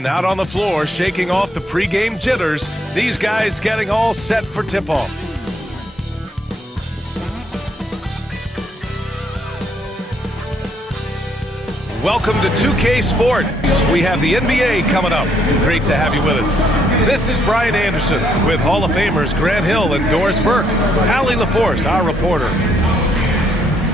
And out on the floor, shaking off the pregame jitters, these guys getting all set for tip-off. Welcome to 2K Sports. We have the NBA coming up. Great to have you with us. This is Brian Anderson with Hall of Famers Grant Hill and Doris Burke. Allie LaForce, our reporter.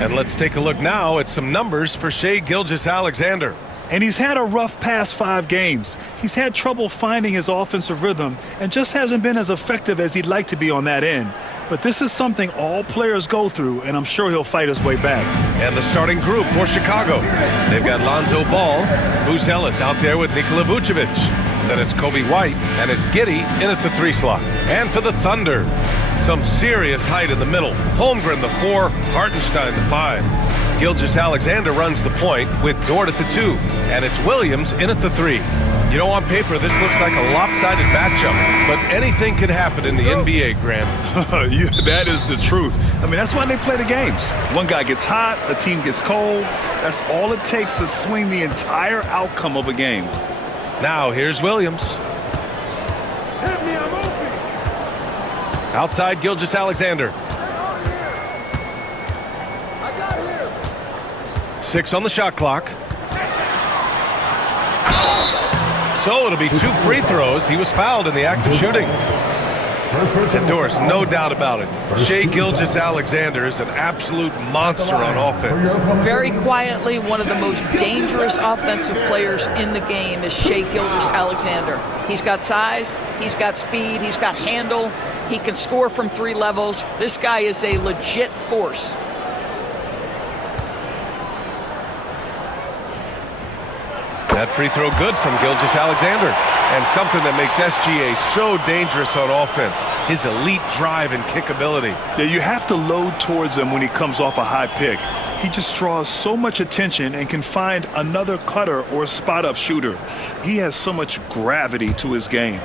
And let's take a look now at some numbers for Shai Gilgeous-Alexander. And he's had a rough past 5 games. He's had trouble finding his offensive rhythm and just hasn't been as effective as he'd like to be on that end. But this is something all players go through, and I'm sure he'll fight his way back. And the starting group for Chicago. They've got Lonzo Ball, Bruce Ellis out there with Nikola Vucevic. Then it's Kobe White, and it's Giddey in at the 3 slot. And for the Thunder, some serious height in the middle. Holmgren, the 4, Hartenstein, the 5. Gilgeous-Alexander runs the point with Dort at the 2, and it's Williams in at the 3. You know, on paper, this looks like a lopsided matchup, but anything can happen in the NBA, Grant. That is the truth. I mean, that's why they play the games. One guy gets hot, a team gets cold. That's all it takes to swing the entire outcome of a game. Now, here's Williams. Outside Gilgeous-Alexander. 6 on the shot clock. So it'll be 2 free throws. He was fouled in the act of shooting. And Doris, no doubt about it, Shai Gilgeous-Alexander is an absolute monster on offense. Very quietly, one of the most dangerous offensive players in the game is Shai Gilgeous-Alexander. He's got size, he's got speed, he's got handle, he can score from 3 levels. This guy is a legit force. That free throw good from Gilgeous-Alexander. And something that makes SGA so dangerous on offense, his elite drive and kick ability. Yeah, you have to load towards him when he comes off a high pick. He just draws so much attention and can find another cutter or spot-up shooter. He has so much gravity to his game.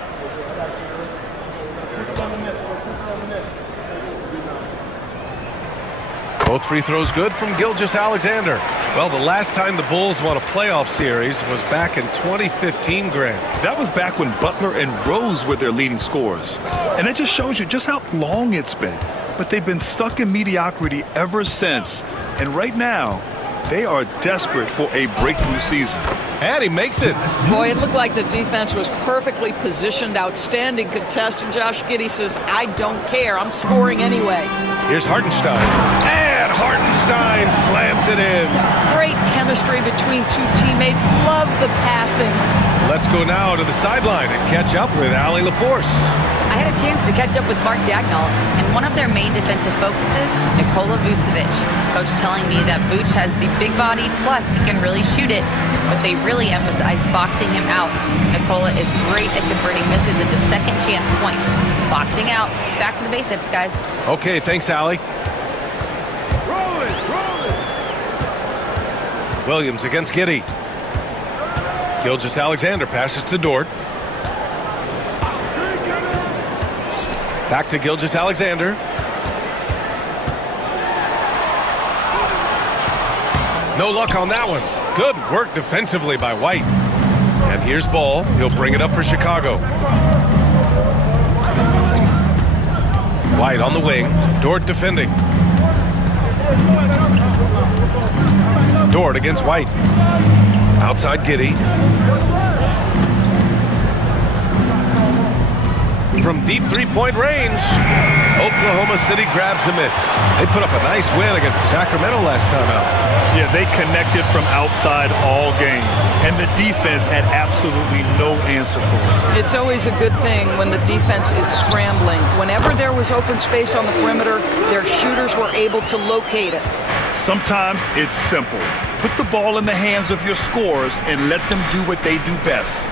Both free throws good from Gilgeous-Alexander. Well, the last time the Bulls won a playoff series was back in 2015, Grant. That was back when Butler and Rose were their leading scorers. And that just shows you just how long it's been. But they've been stuck in mediocrity ever since. And right now, they are desperate for a breakthrough season. And he makes it. Boy, it looked like the defense was perfectly positioned. Outstanding contest. And Josh Giddey says, I don't care. I'm scoring anyway. Here's Hartenstein. And Hartenstein slams it in. Great chemistry between 2 teammates. Love the passing. Let's go now to the sideline and catch up with Allie LaForce. I had a chance to catch up with Mark Dagnall, and one of their main defensive focuses, Nikola Vucevic. Coach telling me that Vuce has the big body, plus he can really shoot it, but they really emphasized boxing him out. Nikola is great at converting misses into second chance points. Boxing out. It's back to the basics, guys. Okay, thanks, Allie. Williams against Giddey. Gilgeous-Alexander passes to Dort. Back to Gilgeous-Alexander. No luck on that one. Good work defensively by White. And here's Ball. He'll bring it up for Chicago. White on the wing. Dort defending. Dort against White. Outside Giddey. From deep 3-point range, Oklahoma City grabs a miss. They put up a nice win against Sacramento last time out. Yeah, they connected from outside all game, and the defense had absolutely no answer for it. It's always a good thing when the defense is scrambling. Whenever there was open space on the perimeter, their shooters were able to locate it. Sometimes it's simple. Put the ball in the hands of your scorers and let them do what they do best.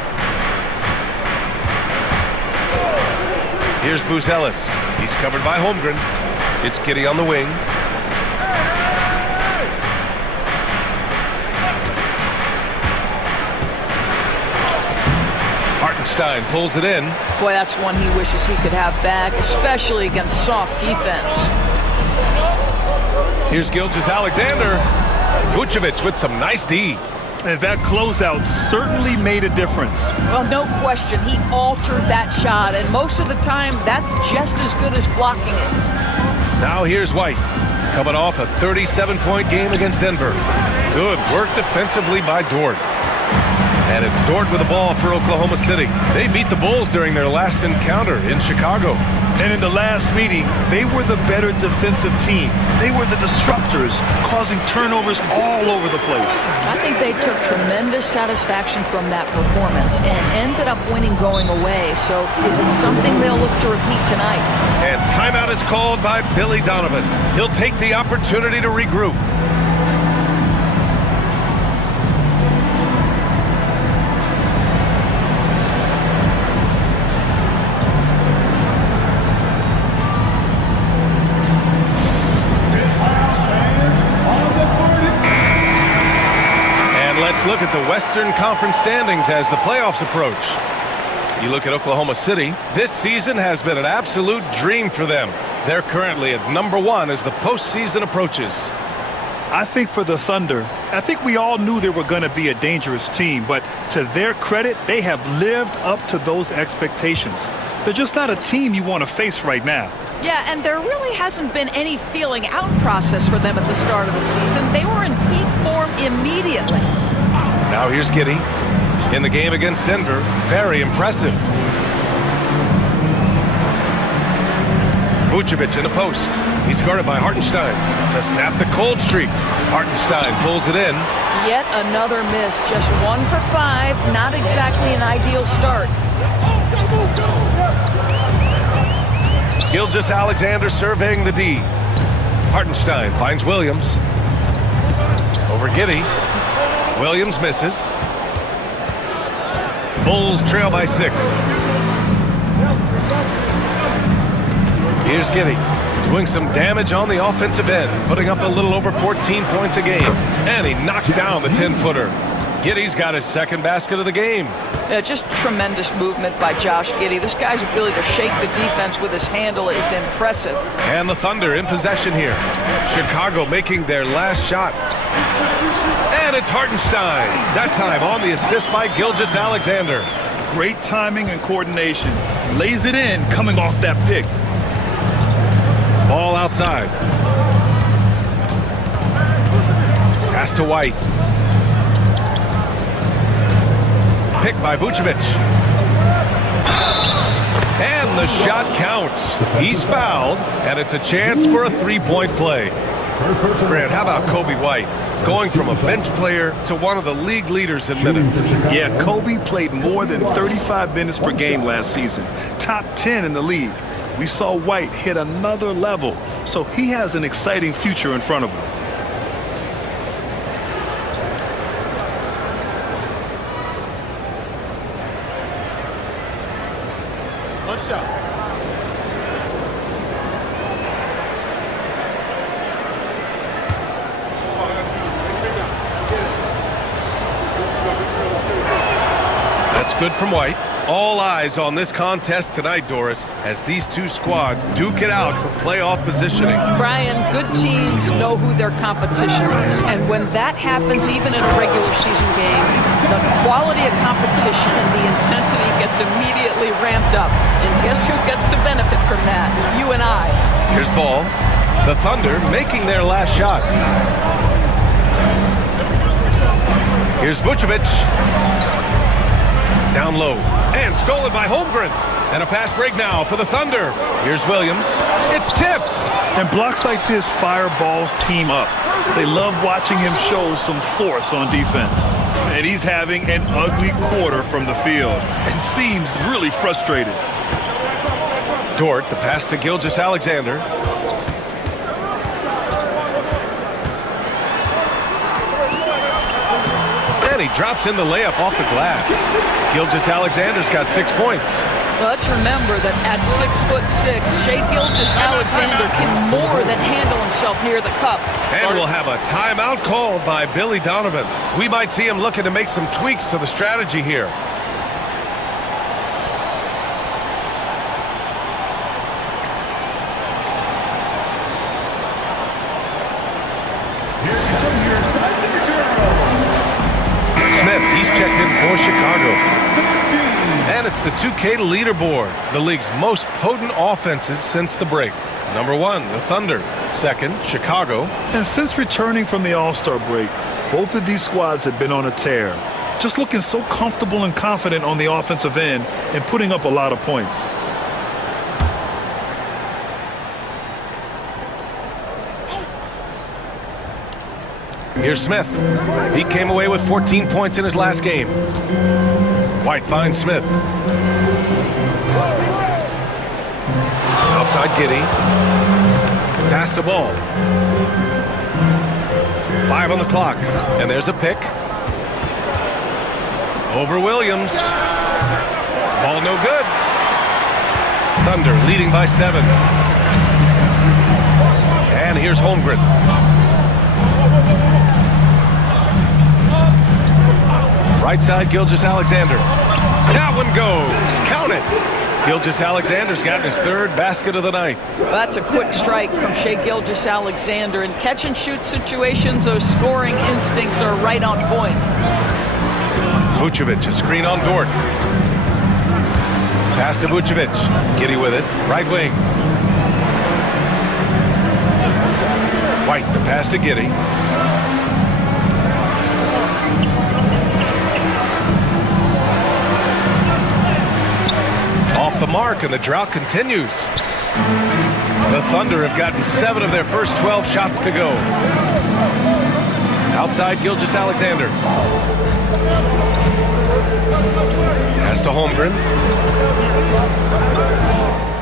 Here's Bruce Ellis. He's covered by Holmgren. It's Giddey on the wing. Hartenstein pulls it in. Boy, that's one he wishes he could have back, especially against soft defense. Here's Gilgeous-Alexander. Vucevic with some nice D. And that closeout certainly made a difference. Well, no question. He altered that shot, and most of the time, that's just as good as blocking it. Now here's White, coming off a 37-point game against Denver. Good work defensively by Dort. And it's Dort with the ball for Oklahoma City. They beat the Bulls during their last encounter in Chicago. And in the last meeting, they were the better defensive team. They were the disruptors, causing turnovers all over the place. I think they took tremendous satisfaction from that performance and ended up winning going away. So is it something they'll look to repeat tonight? And timeout is called by Billy Donovan. He'll take the opportunity to regroup. Let's look at the Western Conference standings as the playoffs approach. You look at Oklahoma City. This season has been an absolute dream for them. They're currently at #1 as the postseason approaches. I think for the Thunder, I think we all knew they were going to be a dangerous team, but to their credit, they have lived up to those expectations. They're just not a team you want to face right now. Yeah, and there really hasn't been any feeling out process for them at the start of the season. They were in peak form immediately. Now here's Giddey in the game against Denver. Very impressive. Vucevic in the post. He's guarded by Hartenstein to snap the cold streak. Hartenstein pulls it in. Yet another miss. Just 1 for 5. Not exactly an ideal start. Gilgeous-Alexander surveying the D. Hartenstein finds Williams. Over Giddey. Williams misses. Bulls trail by 6. Here's Giddey doing some damage on the offensive end, putting up a little over 14 points a game. And he knocks down the 10-footer. Giddey's got his second basket of the game. Yeah, just tremendous movement by Josh Giddey. This guy's ability to shake the defense with his handle is impressive. And the Thunder in possession here. Chicago making their last shot. And it's Hartenstein. That time on the assist by Gilgeous-Alexander. Great timing and coordination. Lays it in coming off that pick. Ball outside. Pass to White. Picked by Vucevic. And the shot counts. He's fouled, and it's a chance for a three-point play. Grant, how about Kobe White? Going from a bench player to one of the league leaders in minutes. Yeah, Kobe played more than 35 minutes per game last season. Top 10 in the league. We saw White hit another level, so he has an exciting future in front of him. What's up? That's good from White. All eyes on this contest tonight, Doris, as these two squads duke it out for playoff positioning. Brian, good teams know who their competition is. And when that happens, even in a regular season game, the quality of competition and the intensity gets immediately ramped up. And guess who gets to benefit from that? You and I. Here's Ball. The Thunder making their last shot. Here's Vucevic. Down low. And stolen by Holmgren. And a fast break now for the Thunder. Here's Williams. It's tipped. And blocks like this fire Ball's team up. They love watching him show some force on defense. And he's having an ugly quarter from the field and seems really frustrated. Dort, the pass to Gilgeous-Alexander. And he drops in the layup off the glass. Gilgeous-Alexander's got 6 points. Well, let's remember that at 6'6", Shai Gilgeous-Alexander can more than handle himself near the cup. And we'll have a timeout called by Billy Donovan. We might see him looking to make some tweaks to the strategy here. checked in for Chicago. And it's the 2K leaderboard, the league's most potent offenses since the break. Number 1, the Thunder. Second, Chicago. And since returning from the All-Star break, both of these squads have been on a tear. Just looking so comfortable and confident on the offensive end and putting up a lot of points. Here's Smith. He came away with 14 points in his last game. White finds Smith. Outside Giddey. Pass the ball. 5 on the clock. And there's a pick. Over Williams. Ball no good. Thunder leading by 7. And here's Holmgren. Right side, Gilgeous-Alexander. That one goes. Count it. Gilgeous-Alexander's gotten his 3rd basket of the night. Well, that's a quick strike from Shai Gilgeous-Alexander. In catch-and-shoot situations, those scoring instincts are right on point. Vucevic, a screen on Dort. Pass to Vucevic. Giddey with it. Right wing. White, the pass to Giddey. Off the mark, and the drought continues. The Thunder have gotten 7 of their first 12 shots to go. Outside, Gilgeous-Alexander. Pass to Holmgren.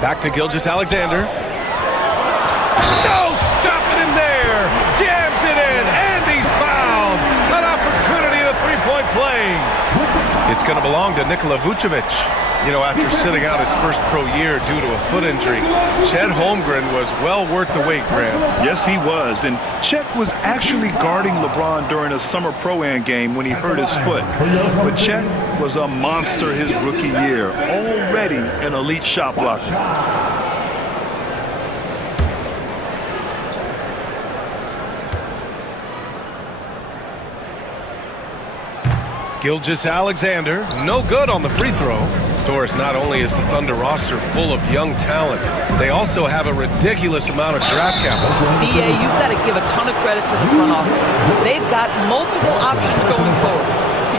Back to Gilgeous-Alexander. No, stopping him there. Jams it in, and he's fouled. An opportunity at a 3-point play. It's going to belong to Nikola Vucevic. You know, after sitting out his first pro year due to a foot injury, Chet Holmgren was well worth the wait, Graham. Yes, he was. And Chet was actually guarding LeBron during a summer Pro-Am game when he hurt his foot. But Chet was a monster his rookie year, already an elite shot blocker. Gilgeous-Alexander, no good on the free throw. Of course, not only is the Thunder roster full of young talent, they also have a ridiculous amount of draft capital. BA, you've got to give a ton of credit to the front office. They've got multiple options going forward.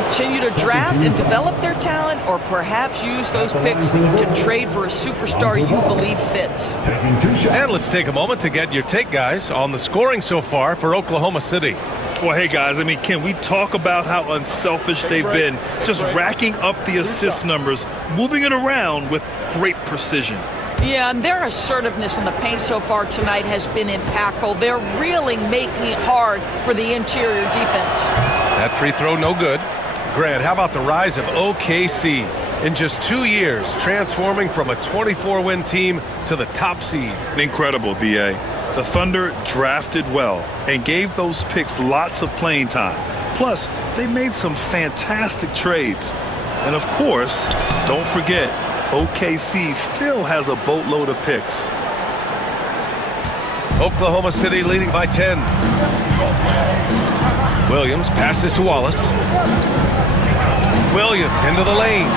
Continue to draft and develop their talent, or perhaps use those picks to trade for a superstar you believe fits. And let's take a moment to get your take, guys, on the scoring so far for Oklahoma City. Well, hey, guys, I mean, can we talk about how unselfish they've been? Just racking up the assist numbers, moving it around with great precision. Yeah, and their assertiveness in the paint so far tonight has been impactful. They're really making it hard for the interior defense. That free throw, no good. Grant, how about the rise of OKC? In just 2 years, transforming from a 24-win team to the top seed. Incredible, B.A. The Thunder drafted well and gave those picks lots of playing time. Plus, they made some fantastic trades. And of course, don't forget, OKC still has a boatload of picks. Oklahoma City leading by 10. Williams passes to Wallace. Williams into the lane.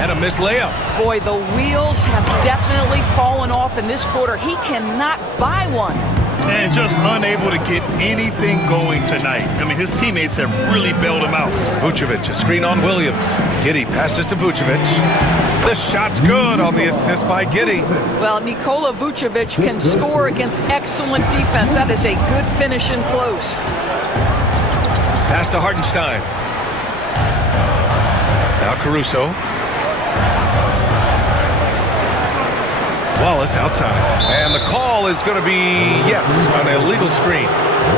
And a missed layup. Boy, the wheels have definitely fallen off in this quarter. He cannot buy one. And just unable to get anything going tonight. I mean, his teammates have really bailed him out. Vucevic, a screen on Williams. Giddey passes to Vucevic. The shot's good on the assist by Giddey. Well, Nikola Vucevic can score against excellent defense. That is a good finish in close. Pass to Hartenstein. Now Caruso. Wallace outside. And the call is going to be, yes, an illegal screen.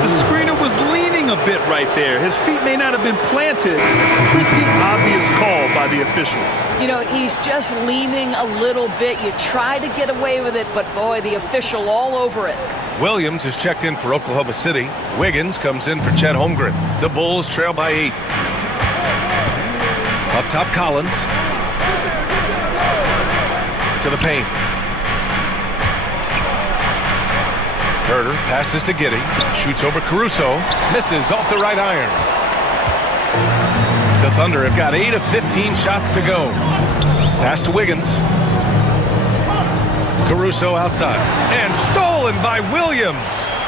The screener was leaning a bit right there. His feet may not have been planted. Pretty obvious call by the officials. You know, he's just leaning a little bit. You try to get away with it, but boy, the official all over it. Williams is checked in for Oklahoma City. Wiggins comes in for Chet Holmgren. The Bulls trail by 8. Up top, Collins. To the paint. Herter passes to Giddey. Shoots over Caruso. Misses off the right iron. The Thunder have got 8 of 15 shots to go. Pass to Wiggins. Caruso outside. And stolen by Williams.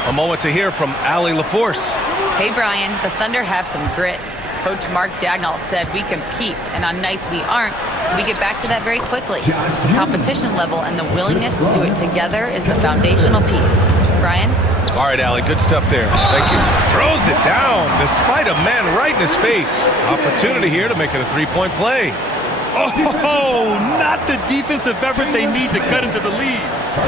A moment to hear from Allie LaForce. Hey, Brian, the Thunder have some grit. Coach Mark Daigneault said we compete, and on nights we aren't, we get back to that very quickly. The competition level and the willingness to do it together is the foundational piece. Brian? All right, Allie, good stuff there. Thank you. Throws it down despite a man right in his face. Opportunity here to make it a three-point play. Oh, not the defensive effort they need to cut into the lead.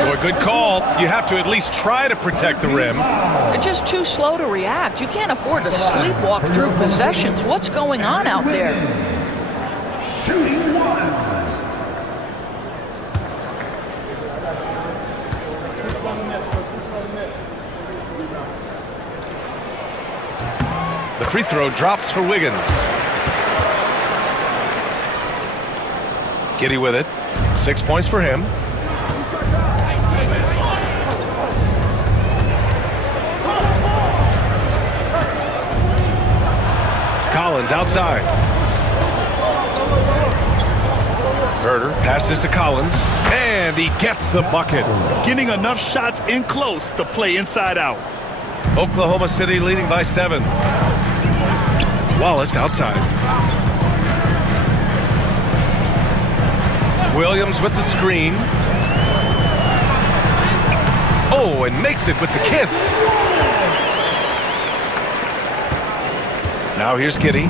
Boy, good call. You have to at least try to protect the rim. They're just too slow to react. You can't afford to sleepwalk through possessions. What's going on out there? Shooting one. The free throw drops for Wiggins. Giddey with it. 6 points for him. Collins outside. Herter passes to Collins, and he gets the bucket. Getting enough shots in close to play inside out. Oklahoma City leading by 7. Wallace outside. Williams with the screen. Oh, and makes it with the kiss. Now here's Giddey.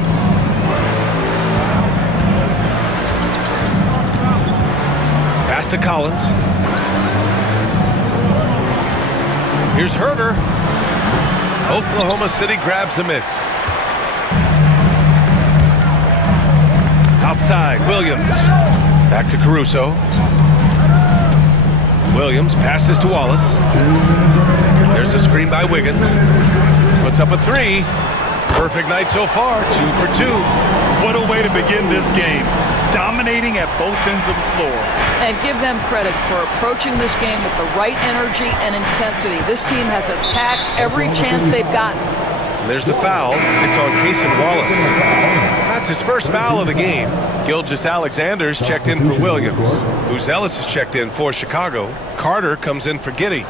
Pass to Collins. Here's Herter. Oklahoma City grabs a miss. Outside, Williams. Back to Caruso. Williams passes to Wallace. There's a screen by Wiggins. Puts up a 3. Perfect night so far, 2 for 2. What a way to begin this game. Dominating at both ends of the floor. And give them credit for approaching this game with the right energy and intensity. This team has attacked every chance they've gotten. There's the foul. It's on Cason Wallace. That's his first foul of the game. Gilgeous-Alexander's checked in for Williams. Uzelis is checked in for Chicago. Carter comes in for Giddey.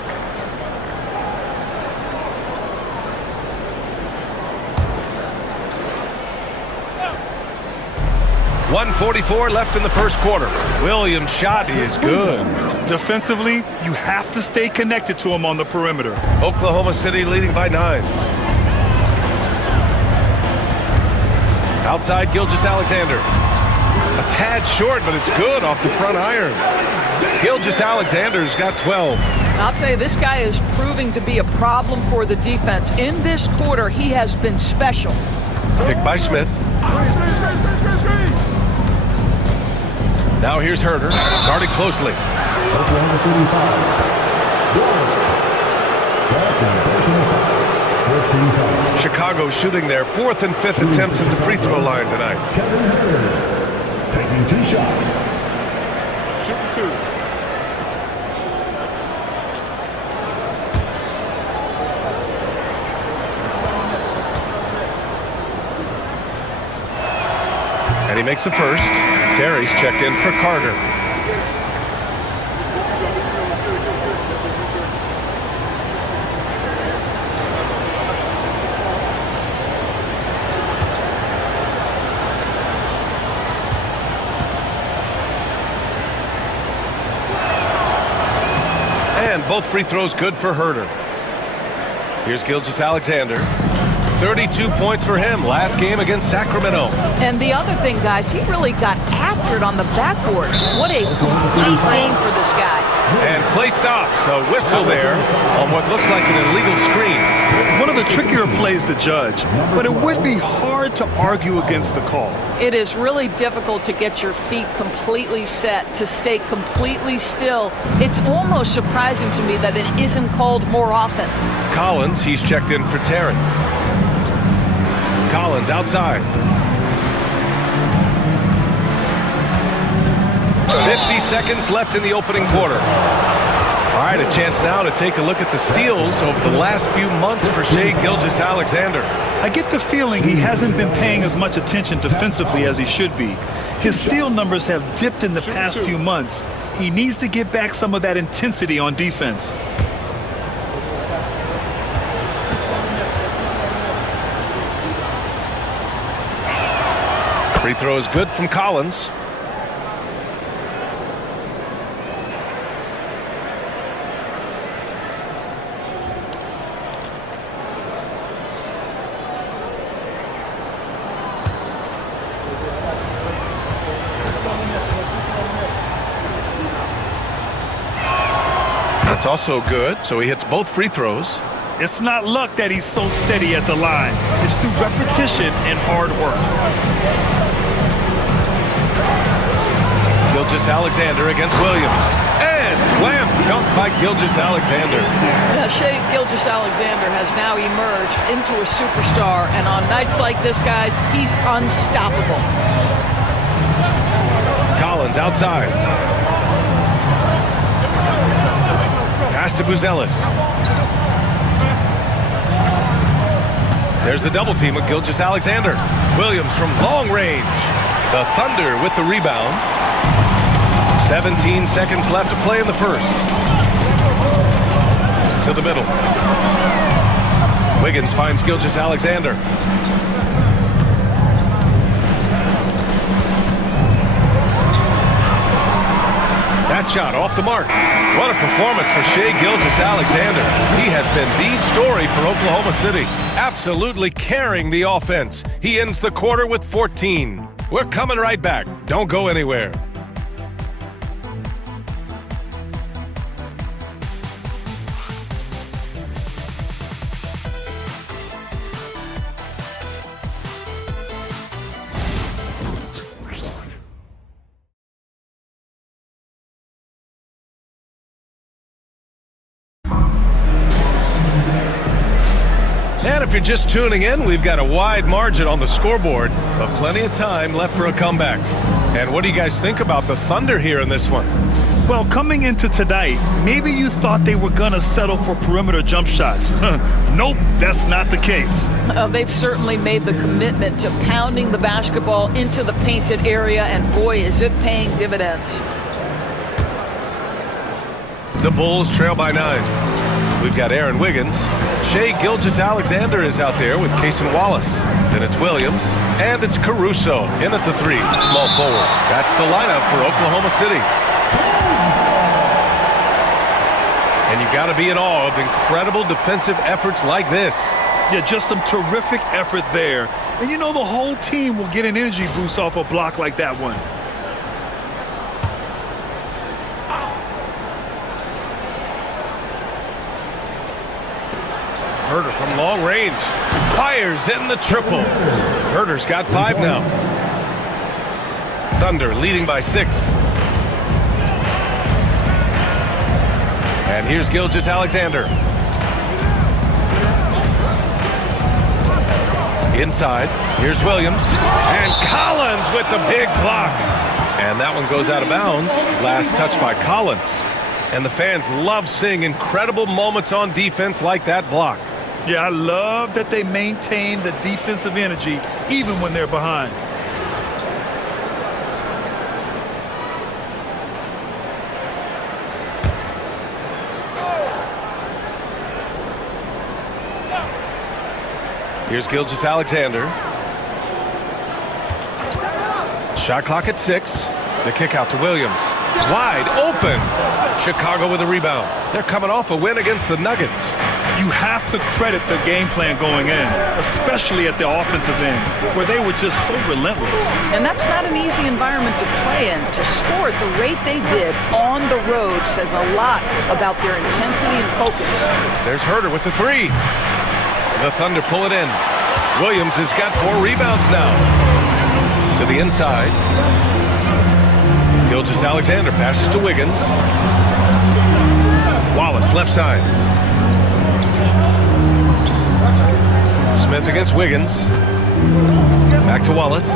.144 left in the first quarter. Williams' shot is good. Defensively, you have to stay connected to him on the perimeter. Oklahoma City leading by 9. Outside, Gilgeous-Alexander. A tad short, but it's good off the front iron. Gilgeous-Alexander's got 12. I'll tell you, this guy is proving to be a problem for the defense. In this quarter, he has been special. Picked by Smith. Now here's Herter, guarded closely. Oklahoma City foul. Second personal foul. First team foul. Chicago shooting their 4th and 5th attempts at the free throw line tonight. Kevin Herter taking 2 shots. Shooting 2. And he makes the first. Terry's checked in for Carter. And both free throws good for Herter. Here's Gilgeous-Alexander. 32 points for him last game against Sacramento. And the other thing, guys, he really got after it on the backboard. What a complete game for this guy. And play stops. A whistle there on what looks like an illegal screen. One of the trickier plays to judge, but it would be hard to argue against the call. It is really difficult to get your feet completely set, to stay completely still. It's almost surprising to me that it isn't called more often. Collins, he's checked in for Terry. Collins outside. 50 seconds left in the opening quarter. All right, a chance now to take a look at the steals over the last few months for Shai Gilgeous-Alexander. I get the feeling he hasn't been paying as much attention defensively as he should be. His steal numbers have dipped in the past few months. He needs to get back some of that intensity on defense. Free throw is good from Collins. That's also good, so he hits both free throws. It's not luck that he's so steady at the line. It's through repetition and hard work. Gilgeous-Alexander against Williams. And slam dunk by Gilgeous-Alexander. Shai Gilgeous-Alexander has now emerged into a superstar, and on nights like this, guys, he's unstoppable. Collins outside. Pass to Buzelis. There's the double team with Gilgeous-Alexander. Williams from long range. The Thunder with the rebound. 17 seconds left to play in the first. To the middle. Wiggins finds Gilgeous-Alexander. That shot off the mark. What a performance for Shai Gilgeous-Alexander. He has been the story for Oklahoma City, absolutely carrying the offense. He ends the quarter with 14. We're coming right back. Don't go anywhere. And if you're just tuning in, we've got a wide margin on the scoreboard, but plenty of time left for a comeback. And what do you guys think about the Thunder here in this one? Well, coming into tonight, maybe you thought they were going to settle for perimeter jump shots. Nope, that's not the case. They've certainly made the commitment to pounding the basketball into the painted area, and boy, is it paying dividends. The Bulls trail by 9. We've got Aaron Wiggins. Shai Gilgeous-Alexander is out there with Cason Wallace. Then it's Williams. And it's Caruso in at the 3, small forward. That's the lineup for Oklahoma City. And you got to be in awe of incredible defensive efforts like this. Yeah, just some terrific effort there. And you know the whole team will get an energy boost off a block like that one. Herter from long range. Fires in the triple. Herter's got 5 now. Thunder leading by 6. And here's Gilgeous-Alexander. Inside. Here's Williams. And Collins with the big block. And that one goes out of bounds. Last touch by Collins. And the fans love seeing incredible moments on defense like that block. Yeah, I love that they maintain the defensive energy even when they're behind. Here's Gilgeous-Alexander. Shot clock at 6. The kick out to Williams. Wide open. Chicago with a rebound. They're coming off a win against the Nuggets. You have to credit the game plan going in, especially at the offensive end, where they were just so relentless. And that's not an easy environment to play in. To score at the rate they did on the road says a lot about their intensity and focus. There's Herter with the 3. The Thunder pull it in. Williams has got 4 rebounds now. To the inside. Gilgeous-Alexander passes to Wiggins. Wallace left side. Smith against Wiggins. Back to Wallace.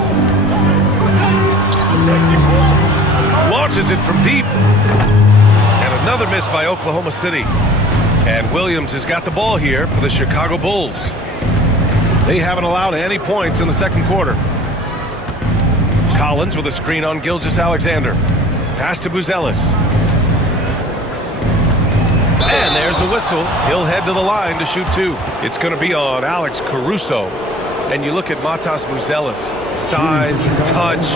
Launches it from deep. And a Another miss by Oklahoma City. And Williams has got the ball here for the Chicago Bulls. They haven't allowed any points in the second quarter. Collins with a screen on Gilgeous-Alexander. Pass to Buzelis. And there's a whistle. He'll head to the line to shoot two. It's going to be on Alex Caruso. And you look at Matas Buzelis. Size, touch,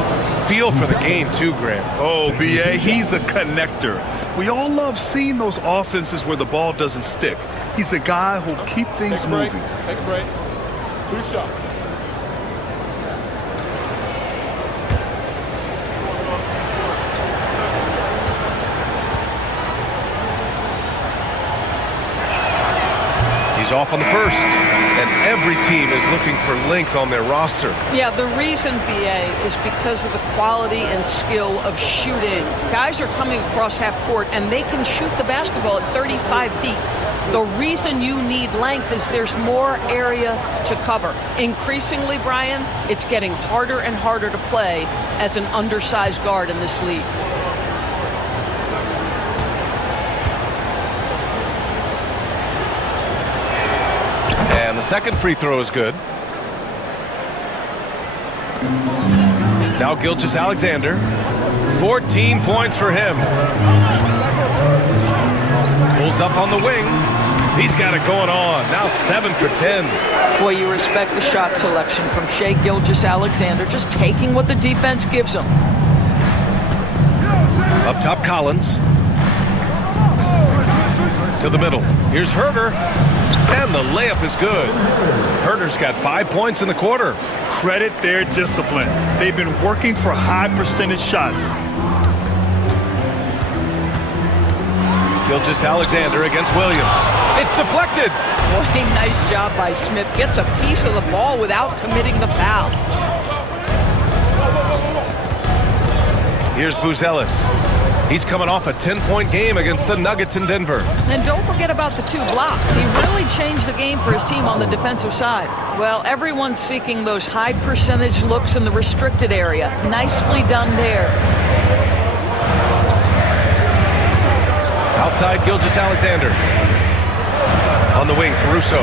feel for the game too, Grant. Oh, B.A., he's a connector. We all love seeing those offenses where the ball doesn't stick. He's a guy who'll keep things moving. Take a break. 2 shots. He's off on the first, and every team is looking for length on their roster. Yeah, the reason, BA, is because of the quality and skill of shooting. Guys are coming across half court, and they can shoot the basketball at 35 feet. The reason you need length is there's more area to cover. Increasingly, Brian, it's getting harder and harder to play as an undersized guard in this league. And the second free throw is good. Now Gilgeous-Alexander. 14 points for him. Pulls up on the wing. He's got it going on. Now 7 for 10. Boy, you respect the shot selection from Shai Gilgeous-Alexander, just taking what the defense gives him. Up top, Collins. To the middle. Here's Herter. And the layup is good. Herter's got 5 points in the quarter. Credit their discipline. They've been working for high percentage shots. Gilgeous-Alexander against Williams. It's deflected. Boy, nice job by Smith. Gets a piece of the ball without committing the foul. Here's Buzelis. He's coming off a 10-point game against the Nuggets in Denver. And don't forget about the 2 blocks. He really changed the game for his team on the defensive side. Well, everyone's seeking those high percentage looks in the restricted area. Nicely done there. Outside, Gilgeous-Alexander. On the wing, Caruso.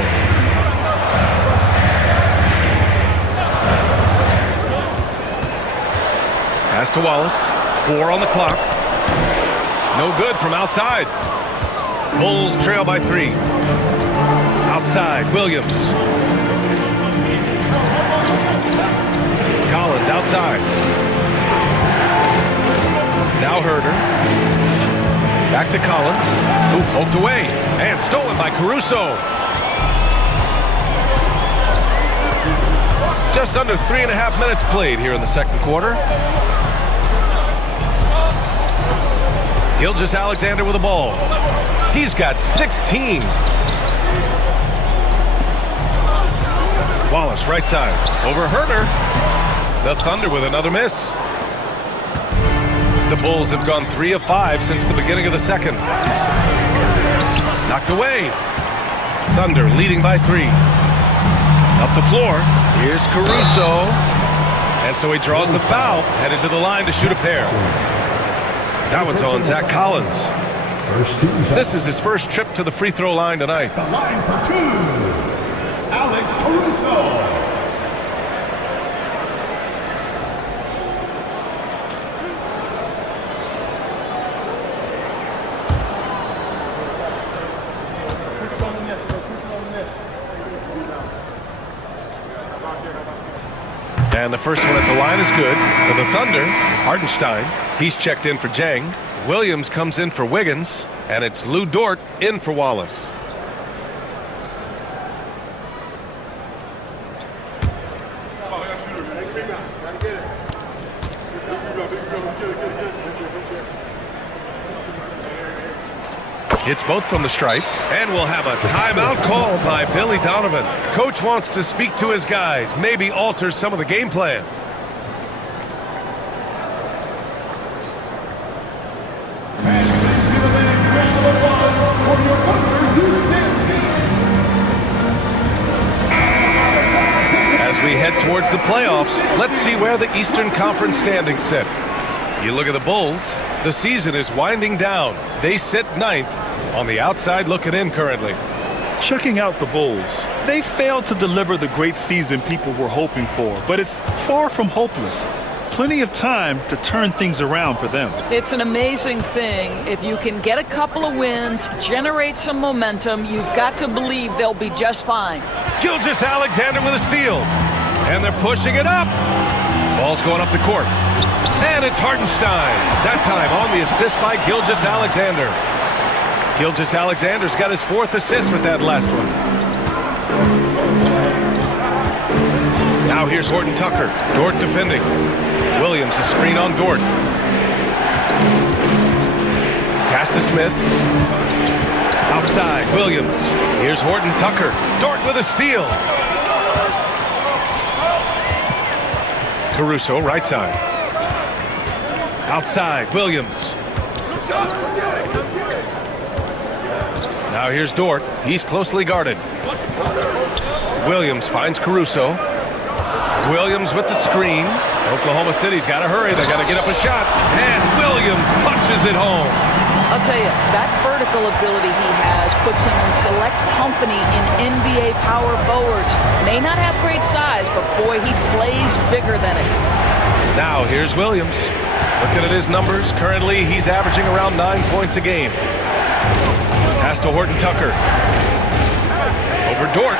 Pass to Wallace. 4 on the clock. No good from outside. Bulls trail by 3. Outside, Williams. Collins outside. Now Herter. Back to Collins. Ooh, poked away. And stolen by Caruso. Just under 3.5 minutes played here in the second quarter. Gilgeous-Alexander with the ball. He's got 16. Wallace right side. Over Herter. The Thunder with another miss. The Bulls have gone 3 of 5 since the beginning of the second. Knocked away. Thunder leading by 3. Up the floor. Here's Caruso. And so he draws the foul. Headed to the line to shoot a pair. That one's on Zach Collins. This is his first trip to the free throw line tonight. The line for 2, Alex Caruso. And the first one at the line is good for the Thunder. Hartenstein, he's checked in for Jang. Williams comes in for Wiggins, and it's Lou Dort in for Wallace. Hits both from the stripe, and we'll have a timeout called by Billy Donovan. Coach wants to speak to his guys, maybe alter some of the game plan. As we head towards the playoffs, let's see where the Eastern Conference standings sit. You look at the Bulls, the season is winding down. They sit 9th on the outside looking in currently. Checking out the Bulls, they failed to deliver the great season people were hoping for, but it's far from hopeless. Plenty of time to turn things around for them. It's an amazing thing. If you can get a couple of wins, generate some momentum, you've got to believe they'll be just fine. Gilgeous-Alexander with a steal. And they're pushing it up. Ball's going up the court. And it's Hartenstein. That time on the assist by Gilgeous-Alexander. Gilgeous-Alexander's got his 4th assist with that last one. Now here's Horton Tucker. Dort defending. Williams a screen on Dort. Pass to Smith. Outside, Williams. Here's Horton Tucker. Dort with a steal. Caruso, right side. Outside, Williams. Now here's Dort. He's closely guarded. Williams finds Caruso. Williams with the screen. Oklahoma City's got to hurry. They got to get up a shot. And Williams punches it home. I'll tell you, that vertical ability he has puts him in select company in NBA power forwards. May not have great size, but boy, he plays bigger than it. Now here's Williams. Looking at his numbers, currently he's averaging around 9 points a game. Pass to Horton Tucker. Over Dort.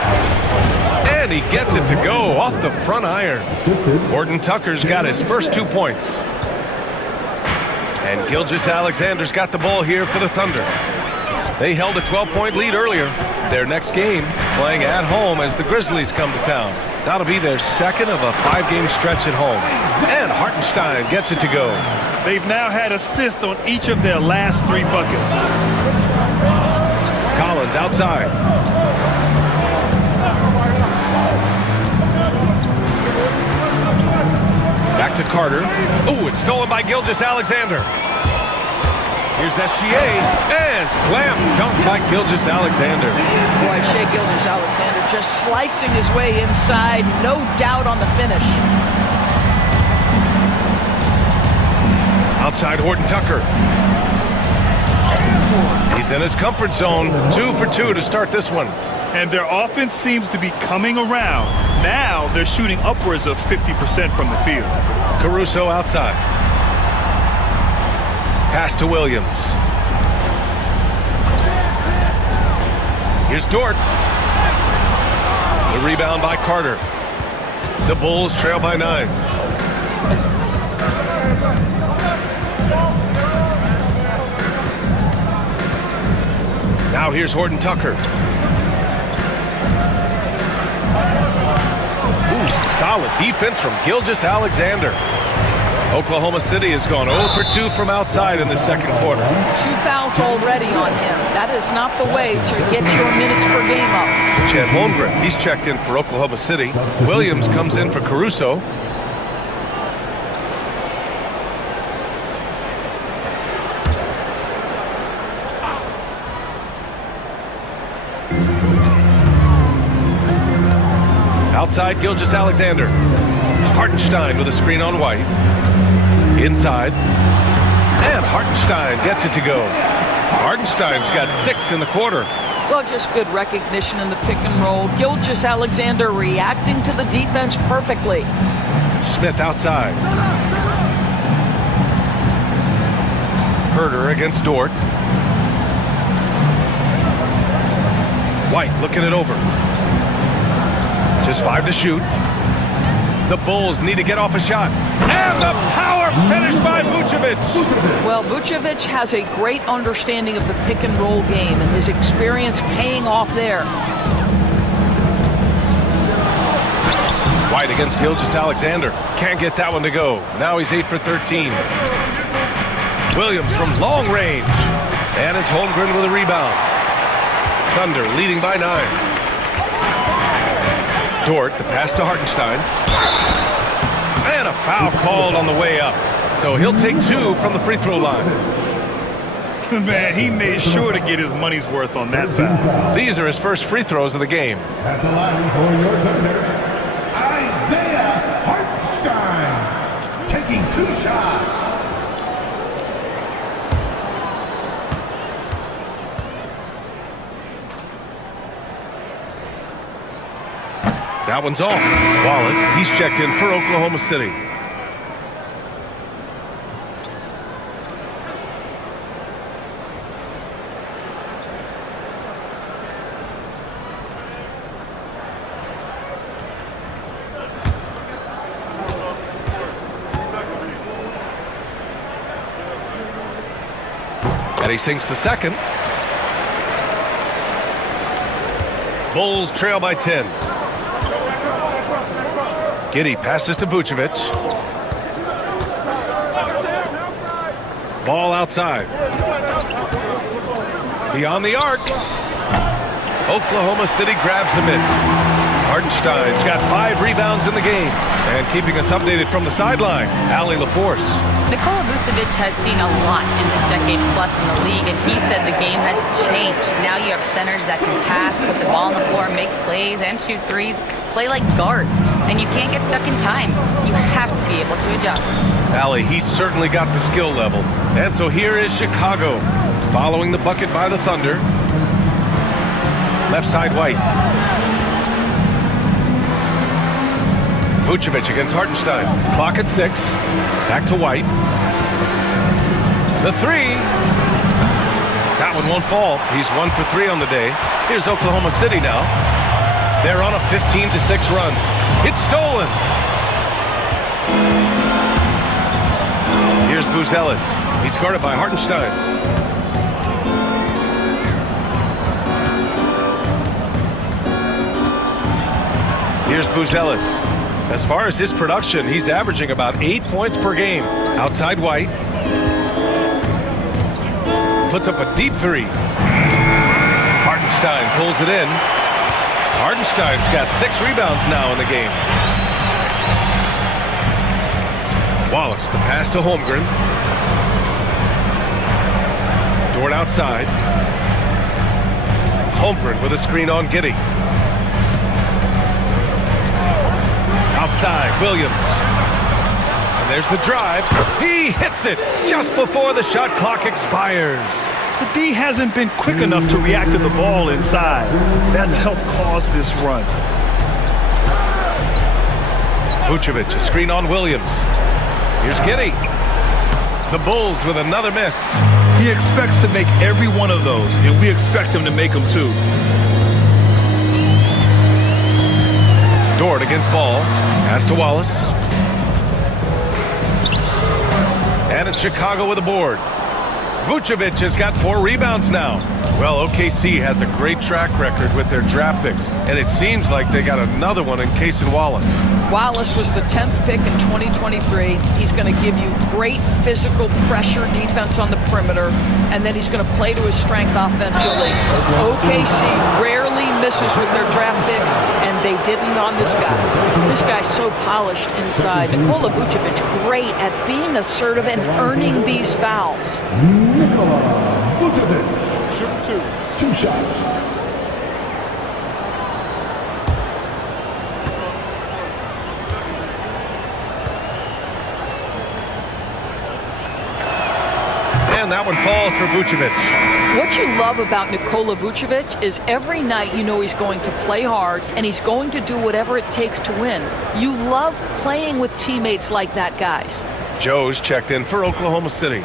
And he gets it to go off the front iron. Horton Tucker's got his first 2 points. And Gilgeous-Alexander's got the ball here for the Thunder. They held a 12-point lead earlier. Their next game playing at home as the Grizzlies come to town. That'll be their second of a 5-game stretch at home. And Hartenstein gets it to go. They've now had assists on each of their last 3 buckets. Collins outside. Back to Carter. Oh, it's stolen by Gilgeous-Alexander. Here's SGA. And slam dunk by Gilgeous-Alexander. Boy, Shai Gilgeous-Alexander just slicing his way inside. No doubt on the finish. Outside Horton Tucker. He's in his comfort zone. 2 for 2 to start this one. And their offense seems to be coming around. Now they're shooting upwards of 50% from the field. Caruso outside. Pass to Williams. Here's Dort. The rebound by Carter. The Bulls trail by 9. Now here's Horton Tucker. Ooh, solid defense from Gilgeous-Alexander. Oklahoma City has gone 0 for 2 from outside in the second quarter. 2 fouls already on him. That is not the way to get your minutes per game up. Chet Holmgren, he's checked in for Oklahoma City. Williams comes in for Caruso. Outside, Gilgeous-Alexander. Hartenstein with a screen on White. Inside. And Hartenstein gets it to go. Hartenstein's got 6 in the quarter. Well, just good recognition in the pick and roll. Gilgeous-Alexander reacting to the defense perfectly. Smith outside. Herter against Dort. White looking it over. Just 5 to shoot. The Bulls need to get off a shot. And the power finish by Vucevic. Well, Vucevic has a great understanding of the pick and roll game, and his experience paying off there. White against Gilgeous-Alexander. Can't get that one to go. Now he's 8 for 13. Williams from long range. And it's Holmgren with a rebound. Thunder leading by 9. Dort, the pass to Hartenstein. And a foul called on the way up. So he'll take 2 from the free throw line. Man, he made sure to get his money's worth on that foul. These are his first free throws of the game. At the line for your Thunder, Isaiah Hartenstein, taking 2 shots. That one's off. Wallace, he's checked in for Oklahoma City. And he sinks the second. Bulls trail by 10. Giddey passes to Vucevic. Ball outside. Beyond the arc. Oklahoma City grabs the miss. Hartenstein's got 5 rebounds in the game. And keeping us updated from the sideline, Allie LaForce. Nikola Vucevic has seen a lot in this decade plus in the league, and he said the game has changed. Now you have centers that can pass, put the ball on the floor, make plays, and shoot threes, play like guards, and you can't get stuck in time. You have to be able to adjust. Allie, he's certainly got the skill level. And so here is Chicago, following the bucket by the Thunder. Left side White. Vucevic against Hartenstein. Clock at 6. Back to White. The 3. That one won't fall. He's 1 for 3 on the day. Here's Oklahoma City now. They're on a 15-6 run. It's stolen. Here's Buzelis. He's guarded by Hartenstein. Here's Buzelis. As far as his production, he's averaging about 8 points per game. Outside White. Puts up a deep 3. Hartenstein pulls it in. Hartenstein's got 6 rebounds now in the game. Wallace, the pass to Holmgren. Dort outside. Holmgren with a screen on Giddey. Outside, Williams. And there's the drive. He hits it just before the shot clock expires. The D hasn't been quick enough to react to the ball inside. That's helped cause this run. Vucevic, a screen on Williams. Here's Giddey. The Bulls with another miss. He expects to make every one of those, and we expect him to make them too. Dort against Ball. Pass to Wallace. And it's Chicago with a board. Vucevic has got 4 rebounds now. Well, OKC has a great track record with their draft picks, and it seems like they got another one in Cason Wallace. Wallace was the 10th pick in 2023. He's going to give you great physical pressure defense on the perimeter, and then he's going to play to his strength offensively. OKC rarely misses with their draft picks, and they didn't on this guy. This guy's so polished inside. Nikola Vucevic, great at being assertive and earning these fouls. Nikola Vucevic. Shoot 2. 2 shots. And that one falls for Vucevic. What you love about Nikola Vucevic is every night you know he's going to play hard and he's going to do whatever it takes to win. You love playing with teammates like that, guys. Joe's checked in for Oklahoma City.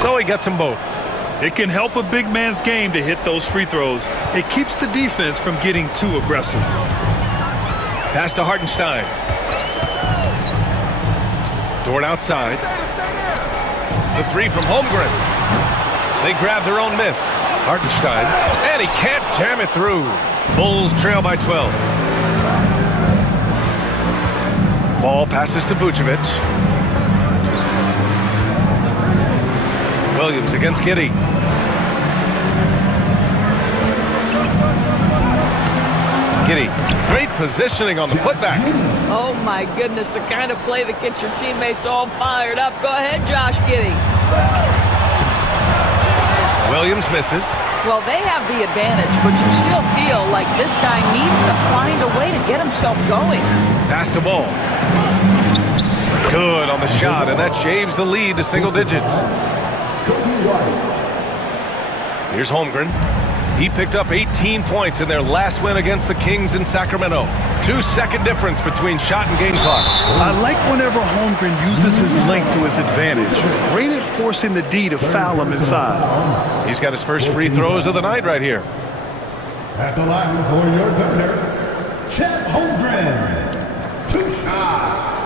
So he gets them both. It can help a big man's game to hit those free throws. It keeps the defense from getting too aggressive. Pass to Hartenstein. Dort outside. The 3 from Holmgren. They grab their own miss. Hartenstein. And he can't jam it through. Bulls trail by 12. Ball passes to Vucevic. Williams against Giddey. Giddey, great positioning on the putback. Oh my goodness, the kind of play that gets your teammates all fired up. Go ahead, Josh Giddey. Williams misses. Well, they have the advantage, but you still feel like this guy needs to find a way to get himself going. Pass to Ball. Good on the shot, and that shaves the lead to single digits. Here's Holmgren. He picked up 18 points in their last win against the Kings in Sacramento. 2-second difference between shot and game clock. I like whenever Holmgren uses his length to his advantage. Great at forcing the D to foul him inside. He's got his first free throws of the night right here. At the line for your Thunder, Chet Holmgren. 2 shots.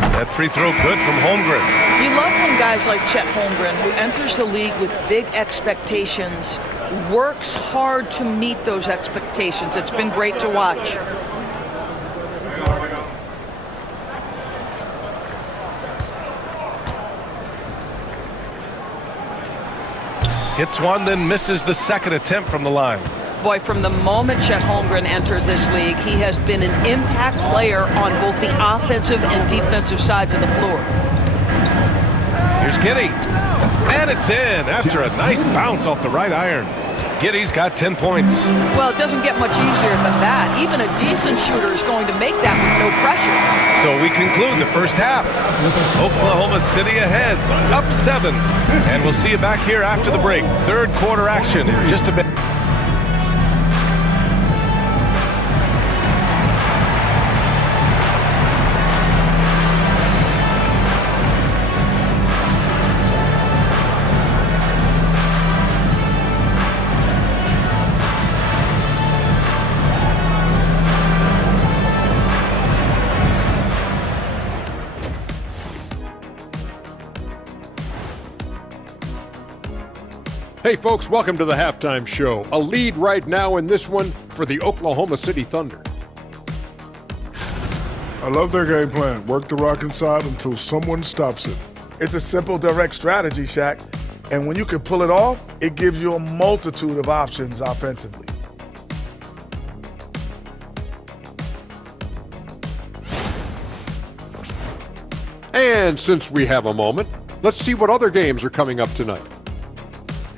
That free throw good from Holmgren. You love when guys like Chet Holmgren, who enters the league with big expectations, works hard to meet those expectations. It's been great to watch. Hits one, then misses the second attempt from the line. Boy, from the moment Chet Holmgren entered this league, he has been an impact player on both the offensive and defensive sides of the floor. Here's Giddey. And it's in after a nice bounce off the right iron. Giddey's got 10 points. Well, it doesn't get much easier than that. Even a decent shooter is going to make that with no pressure. So we conclude the first half. Oklahoma City ahead, up 7. And we'll see you back here after the break. Third quarter action in just a bit. Hey folks, welcome to the halftime show. A lead right now in this one for the Oklahoma City Thunder. I love their game plan. Work the rock inside until someone stops it. It's a simple, direct strategy, Shaq. And when you can pull it off, it gives you a multitude of options offensively. And since we have a moment, let's see what other games are coming up tonight.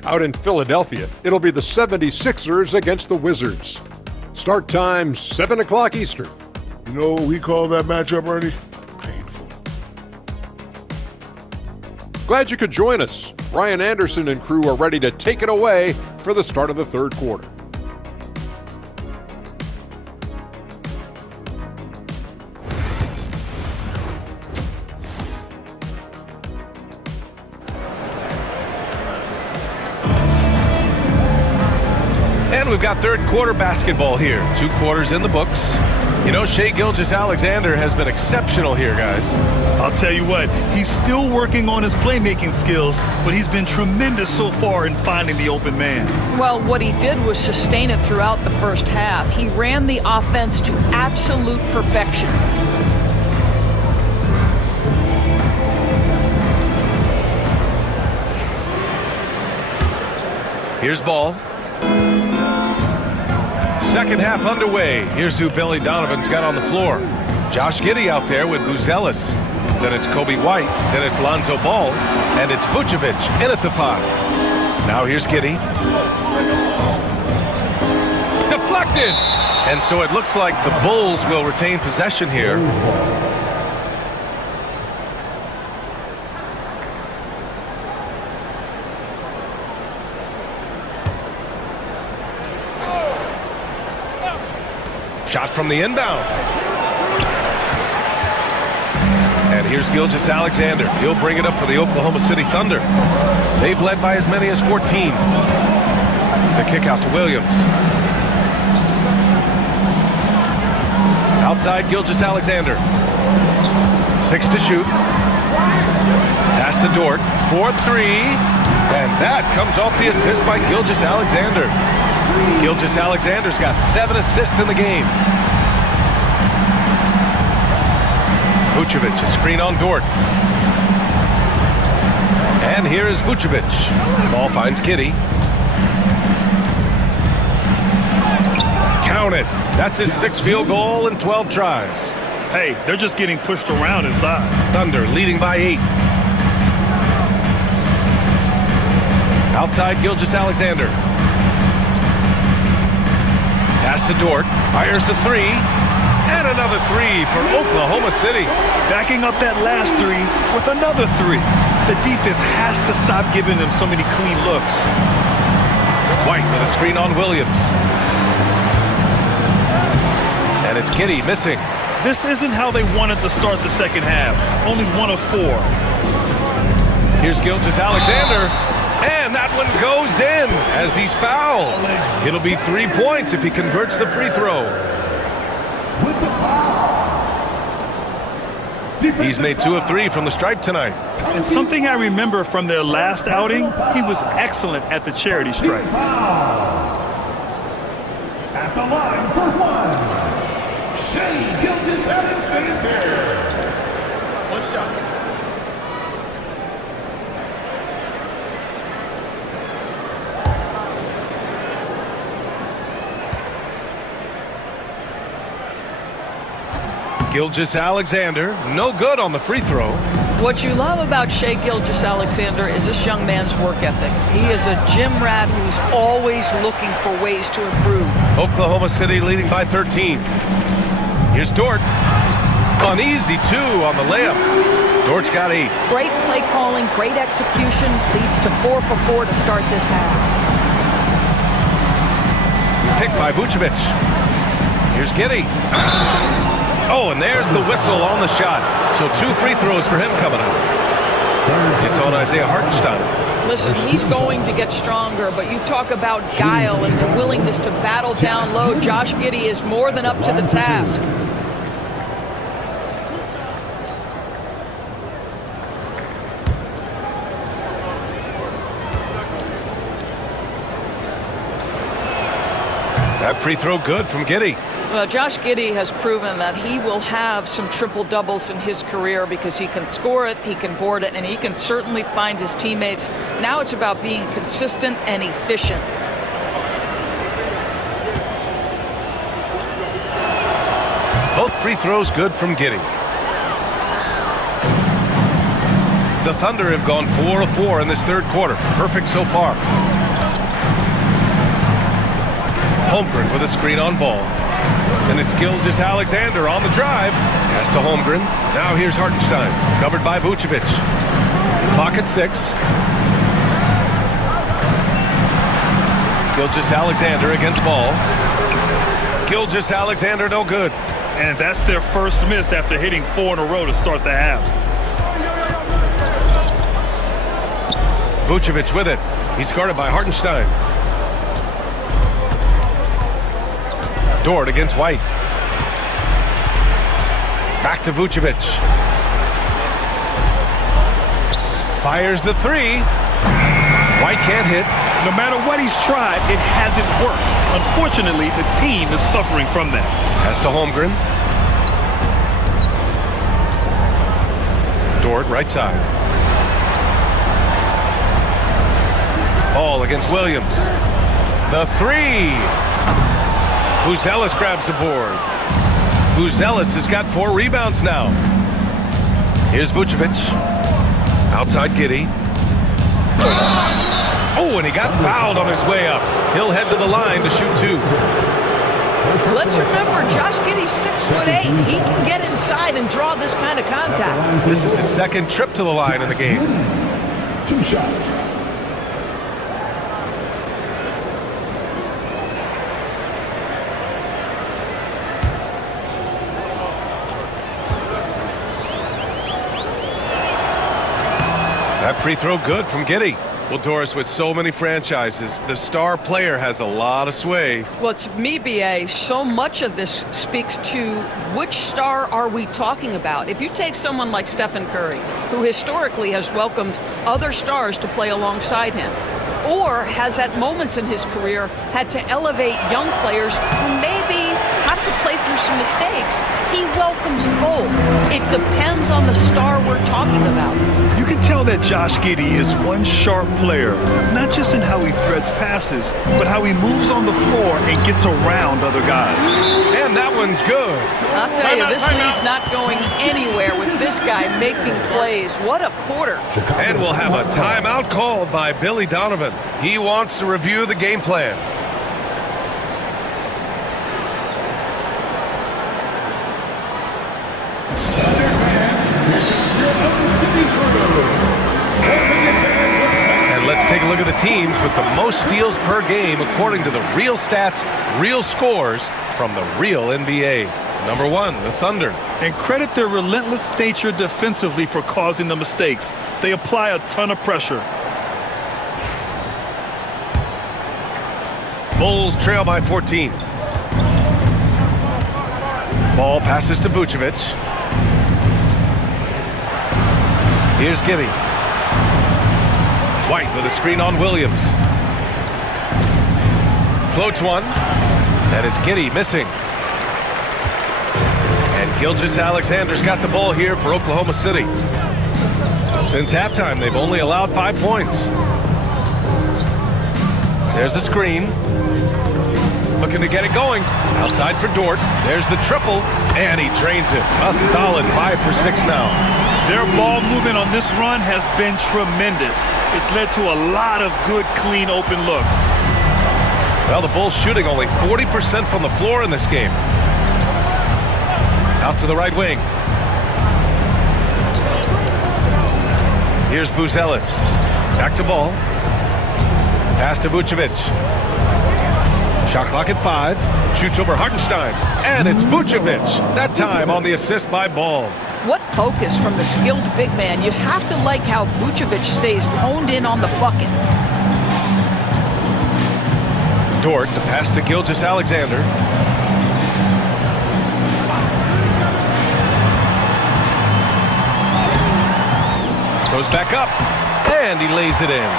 Out in Philadelphia, it'll be the 76ers against the Wizards. Start time, 7 o'clock Eastern. You know what we call that matchup, Ernie? Painful. Glad you could join us. Ryan Anderson and crew are ready to take it away for the start of the third quarter. And we've got third quarter basketball here. 2 quarters in the books. You know, Shai Gilgeous-Alexander has been exceptional here, guys. I'll tell you what, he's still working on his playmaking skills, but he's been tremendous so far in finding the open man. Well, what he did was sustain it throughout the first half. He ran the offense to absolute perfection. Here's Ball. Second half underway. Here's who Billy Donovan's got on the floor. Josh Giddey out there with Buzelis. Then it's Kobe White. Then it's Lonzo Ball. And it's Vucevic in at the 5. Now here's Giddey. Deflected! And so it looks like the Bulls will retain possession here. Shot from the inbound. And here's Gilgeous-Alexander. He'll bring it up for the Oklahoma City Thunder. They've led by as many as 14. The kick out to Williams. Outside Gilgeous-Alexander. 6 to shoot. Pass to Dort. 4-3. And that comes off the assist by Gilgeous-Alexander. Gilgeous-Alexander's got 7 assists in the game. Vucevic, a screen on Dort. And here is Vucevic. Ball finds Giddey. Count it. That's his 6th field goal in 12 tries. Hey, they're just getting pushed around inside. Thunder leading by 8. Outside Gilgeous-Alexander. Pass to Dort. Fires the three. And another three for Oklahoma City. Backing up that last three with another three. The defense has to stop giving them so many clean looks. White with a screen on Williams. And it's Giddey missing. This isn't how they wanted to start the second half. Only 1 of 4. Here's Gilgeous-Alexander. And that one goes in as he's fouled. It'll be 3 points if he converts the free throw. With the foul. He's made 2 of 3 from the stripe tonight. And something I remember from their last outing, he was excellent at the charity stripe. At the line for 1, Shea Gilgeous-Alexander. One shot. Gilgeous-Alexander, no good on the free throw. What you love about Shea Gilgeous-Alexander is this young man's work ethic. He is a gym rat who's always looking for ways to improve. Oklahoma City leading by 13. Here's Dort. An easy 2 on the layup. Dort's got 8. Great play calling, great execution, leads to 4 for 4 to start this half. Picked by Vucevic. Here's Giddey. Oh, and there's the whistle on the shot. So 2 free throws for him coming up. It's on Isaiah Hartenstein. Listen, he's going to get stronger, but you talk about guile and the willingness to battle down low. Josh Giddey is more than up to the task. That free throw good from Giddey. Well, Josh Giddey has proven that he will have some triple-doubles in his career because he can score it, he can board it, and he can certainly find his teammates. Now it's about being consistent and efficient. Both free throws good from Giddey. The Thunder have gone 4 of 4 in this third quarter. Perfect so far. Holmgren with a screen on ball. And it's Gilgeous-Alexander on the drive. Pass to Holmgren. Now here's Hartenstein. Covered by Vucevic. Clock at 6. Gilgeous-Alexander against ball. Gilgeous-Alexander no good. And that's their first miss after hitting 4 in a row to start the half. Vucevic with it. He's guarded by Hartenstein. Dort against White. Back to Vucevic. Fires the 3. White can't hit. No matter what he's tried, it hasn't worked. Unfortunately, the team is suffering from that. Pass to Holmgren. Dort, right side. Ball against Williams. The 3. Buzelis grabs the board. Buzelis has got 4 rebounds now. Here's Vucevic. Outside Giddey. Oh, and he got fouled on his way up. He'll head to the line to shoot 2. Let's remember, Josh Giddey's 6'8". He can get inside and draw this kind of contact. This is his second trip to the line in the game. 2 shots. That free throw good from Giddey. Well, Doris, with so many franchises, the star player has a lot of sway. Well, to me, B.A., so much of this speaks to which star are we talking about. If you take someone like Stephen Curry, who historically has welcomed other stars to play alongside him, or has at moments in his career had to elevate young players who maybe have to play through some mistakes, he welcomes both. It It depends on the star we're talking about. You can tell that Josh Giddey is one sharp player, not just in how he threads passes, but how he moves on the floor and gets around other guys. And that one's good. I'll tell you, this lead's not going anywhere with this guy making plays. What a quarter. And we'll have a timeout called by Billy Donovan. He wants to review the game plan. And let's take a look at the teams with the most steals per game according to the real stats, real scores from the real NBA. Number 1, the Thunder. And credit their relentless nature defensively for causing the mistakes. They apply a ton of pressure. Bulls trail by 14. Ball passes to Vucevic. Here's Giddey. White with a screen on Williams. Floats one. And it's Giddey missing. And Gilgeous-Alexander's got the ball here for Oklahoma City. Since halftime, they've only allowed 5 points. There's a screen. Looking to get it going. Outside for Dort. There's the triple. And he drains it. A solid 5 for 6 now. Their ball movement on this run has been tremendous. It's led to a lot of good, clean, open looks. Well, the Bulls shooting only 40% from the floor in this game. Out to the right wing. Here's Buzelis. Back to ball. Pass to Vucevic. Shot clock at 5. Shoots over Hartenstein. And it's Vucevic. That time on the assist by Ball. What focus from the skilled big man. You have to like how Vucevic stays honed in on the bucket. Dort to pass to Gilgeous-Alexander. Goes back up. And he lays it in.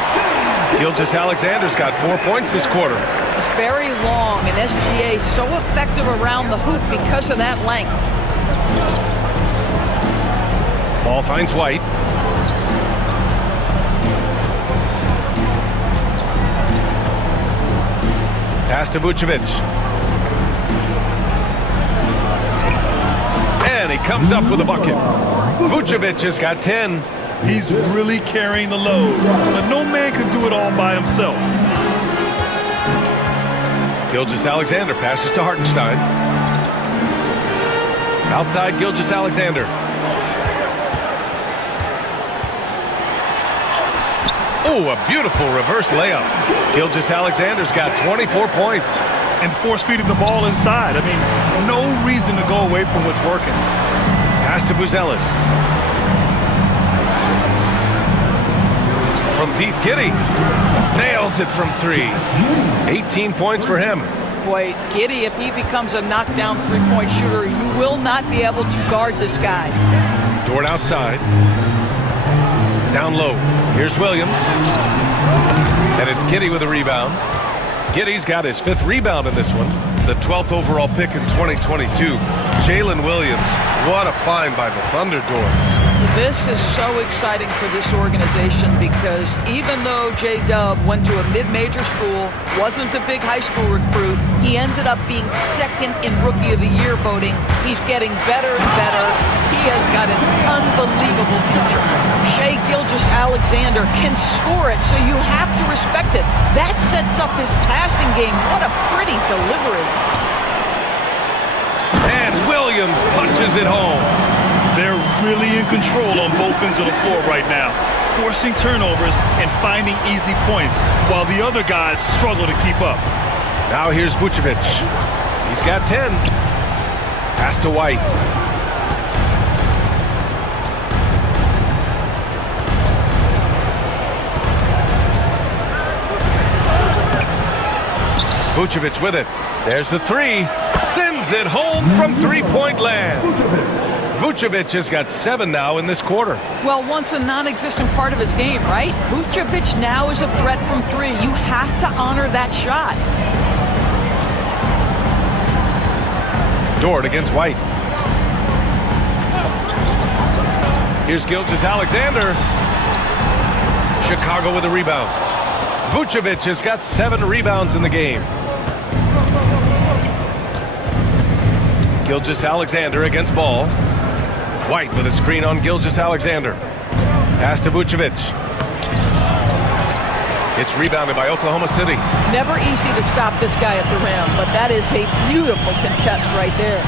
Gilgeous-Alexander's got 4 points this quarter. It's very long, and SGA so effective around the hoop because of that length. Ball finds White. Pass to Vucevic. And he comes up with a bucket. Vucevic has got 10. He's really carrying the load, but no man can do it all by himself. Gilgeous-Alexander passes to Hartenstein. Outside Gilgeous-Alexander. Oh, a beautiful reverse layup. Gilgeous-Alexander's got 24 points. And force-feeding the ball inside. I mean, no reason to go away from what's working. Pass to Buzelis. From deep, Giddey nails it from 3. 18 points for him. Boy, Giddey, if he becomes a knockdown three-point shooter, you will not be able to guard this guy. Dort outside. Down low. Here's Williams. And it's Giddey with a rebound. Giddey's got his 5th rebound in this one. The 12th overall pick in 2022. Jalen Williams. What a find by the Thunder Doors. This is so exciting for this organization because even though J-Dub went to a mid-major school, wasn't a big high school recruit, he ended up being 2nd in Rookie of the Year voting. He's getting better and better. He has got an unbelievable future. Shai Gilgeous-Alexander can score it, so you have to respect it. That sets up his passing game. What a pretty delivery. And Williams punches it home. They're really in control on both ends of the floor right now, forcing turnovers and finding easy points, while the other guys struggle to keep up. Now here's Vucevic. He's got 10. Pass to White. Vucevic with it. There's the 3. Sends it home from three-point land. Vucevic has got 7 now in this quarter. Well, once a non-existent part of his game, right? Vucevic now is a threat from 3. You have to honor that shot. Dort against White. Here's Gilgeous-Alexander. Chicago with a rebound. Vucevic has got 7 rebounds in the game. Gilgeous-Alexander against Ball. White with a screen on Gilgeous-Alexander. Pass to Vucevic. It's rebounded by Oklahoma City. Never easy to stop this guy at the rim, but that is a beautiful contest right there.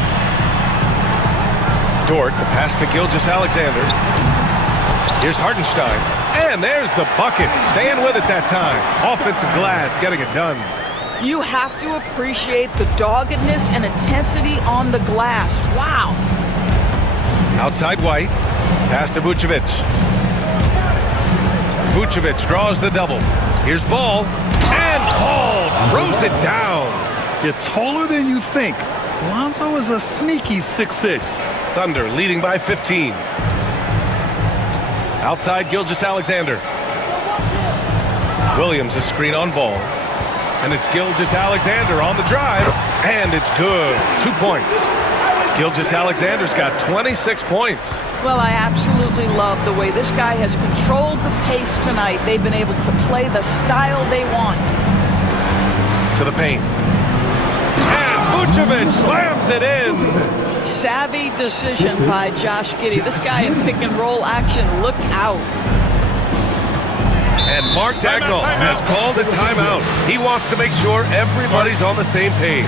Dort, the pass to Gilgeous-Alexander. Here's Hartenstein. And there's the bucket. Staying with it that time. Offensive glass, getting it done. You have to appreciate the doggedness and intensity on the glass. Wow. Outside White. Pass to Vucevic. Vucevic draws the double. Here's Ball. And Ball throws it down. You're taller than you think. Lonzo is a sneaky 6'6". Thunder leading by 15. Outside Gilgeous-Alexander. Williams a screen on Ball. And it's Gilgeous-Alexander on the drive. And it's good. 2 points. Gilgeous-Alexander's got 26 points. Well, I absolutely love the way this guy has controlled the pace tonight. They've been able to play the style they want. To the paint. And Vucevic slams it in. Savvy decision by Josh Giddey. This guy in pick and roll action. Look out. And Mark Dagnall has called a timeout. He wants to make sure everybody's on the same page.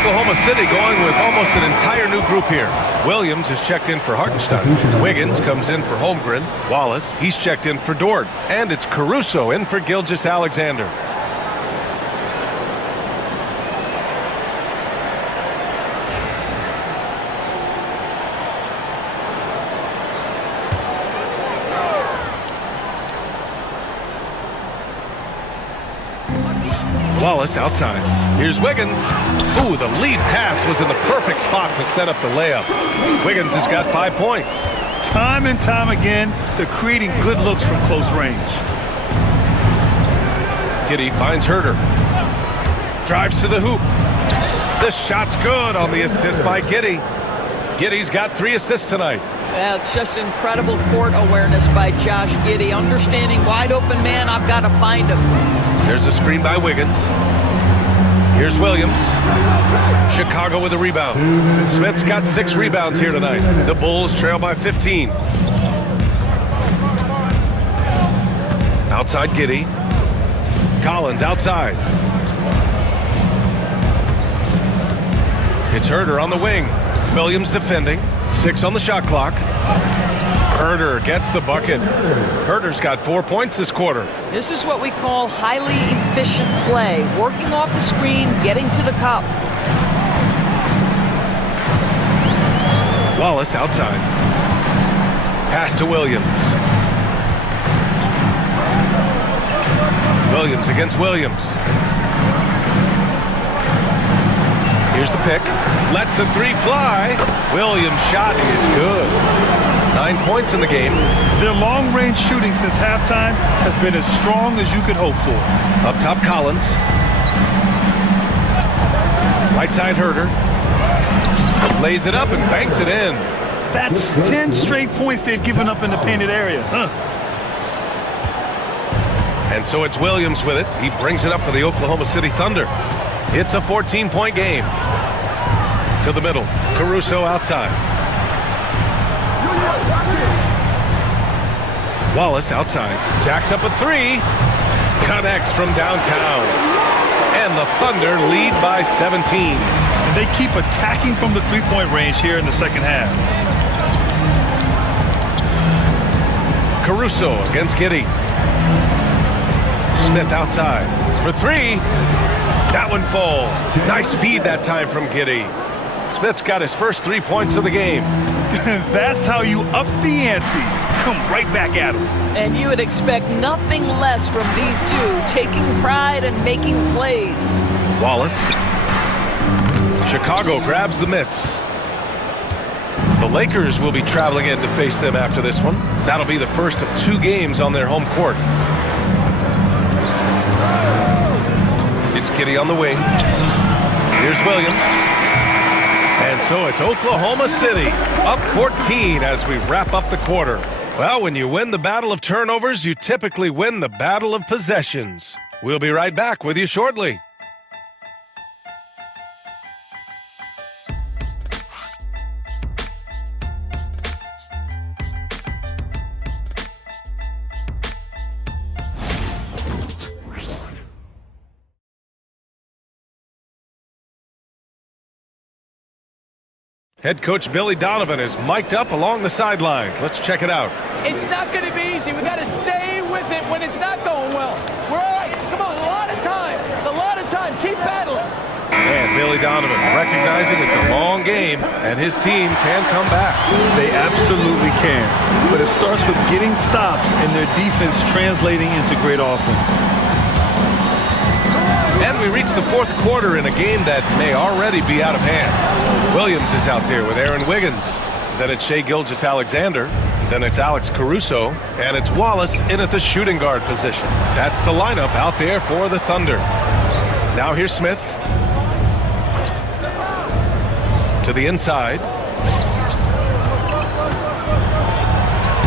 Oklahoma City going with almost an entire new group here. Williams has checked in for Hartenstein. Wiggins comes in for Holmgren. Wallace, he's checked in for Dort. And it's Caruso in for Gilgeous-Alexander. Wallace outside. Here's Wiggins. Ooh, the lead pass was in the perfect spot to set up the layup. Wiggins has got 5 points. Time and time again, they're creating good looks from close range. Giddey finds Herter. Drives to the hoop. This shot's good on the assist by Giddey. Giddey's got 3 assists tonight. Well, it's just incredible court awareness by Josh Giddey. Understanding wide open man, I've got to find him. There's a screen by Wiggins. Here's Williams. Chicago with a rebound. Smith's got 6 rebounds here tonight. The Bulls trail by 15. Outside Giddey. Collins outside. It's Herter on the wing. Williams defending. 6 on the shot clock. Herter gets the bucket. Herter's got 4 points this quarter. This is what we call highly efficient play. Working off the screen, getting to the cup. Wallace outside. Pass to Williams. Williams against Williams. Here's the pick. Lets the 3 fly. Williams' shot is good. 9 points in the game. Their long-range shooting since halftime has been as strong as you could hope for. Up top, Collins. Right side, Herter. Lays it up and banks it in. That's 10 straight points they've given up in the painted area. And so it's Williams with it. He brings it up for the Oklahoma City Thunder. It's a 14-point game. To the middle. Caruso outside. Wallace outside. Jacks up a 3. Connects from downtown. And the Thunder lead by 17. And they keep attacking from the three-point range here in the second half. Caruso against Giddey. Smith outside for 3. That one falls. Nice feed that time from Giddey. Smith's got his first 3 points of the game. That's how you up the ante. Come right back at him. And you would expect nothing less from these two, taking pride and making plays. Wallace. Chicago grabs the miss. The Lakers will be traveling in to face them after this one. That'll be the first of 2 games on their home court. It's Giddey on the wing. Here's Williams. And so it's Oklahoma City up 14 as we wrap up the quarter. Well, when you win the battle of turnovers, you typically win the battle of possessions. We'll be right back with you shortly. Head coach Billy Donovan is mic'd up along the sidelines. Let's check it out. It's not going to be easy. We got to stay with it when it's not going well. We're all right. Come on, a lot of time. It's a lot of time. Keep battling. And Billy Donovan recognizing it's a long game and his team can come back. They absolutely can. But it starts with getting stops and their defense translating into great offense. And we reach the 4th quarter in a game that may already be out of hand. Williams is out there with Aaron Wiggins. Then it's Shai Gilgeous-Alexander. Then it's Alex Caruso. And it's Wallace in at the shooting guard position. That's the lineup out there for the Thunder. Now here's Smith. To the inside.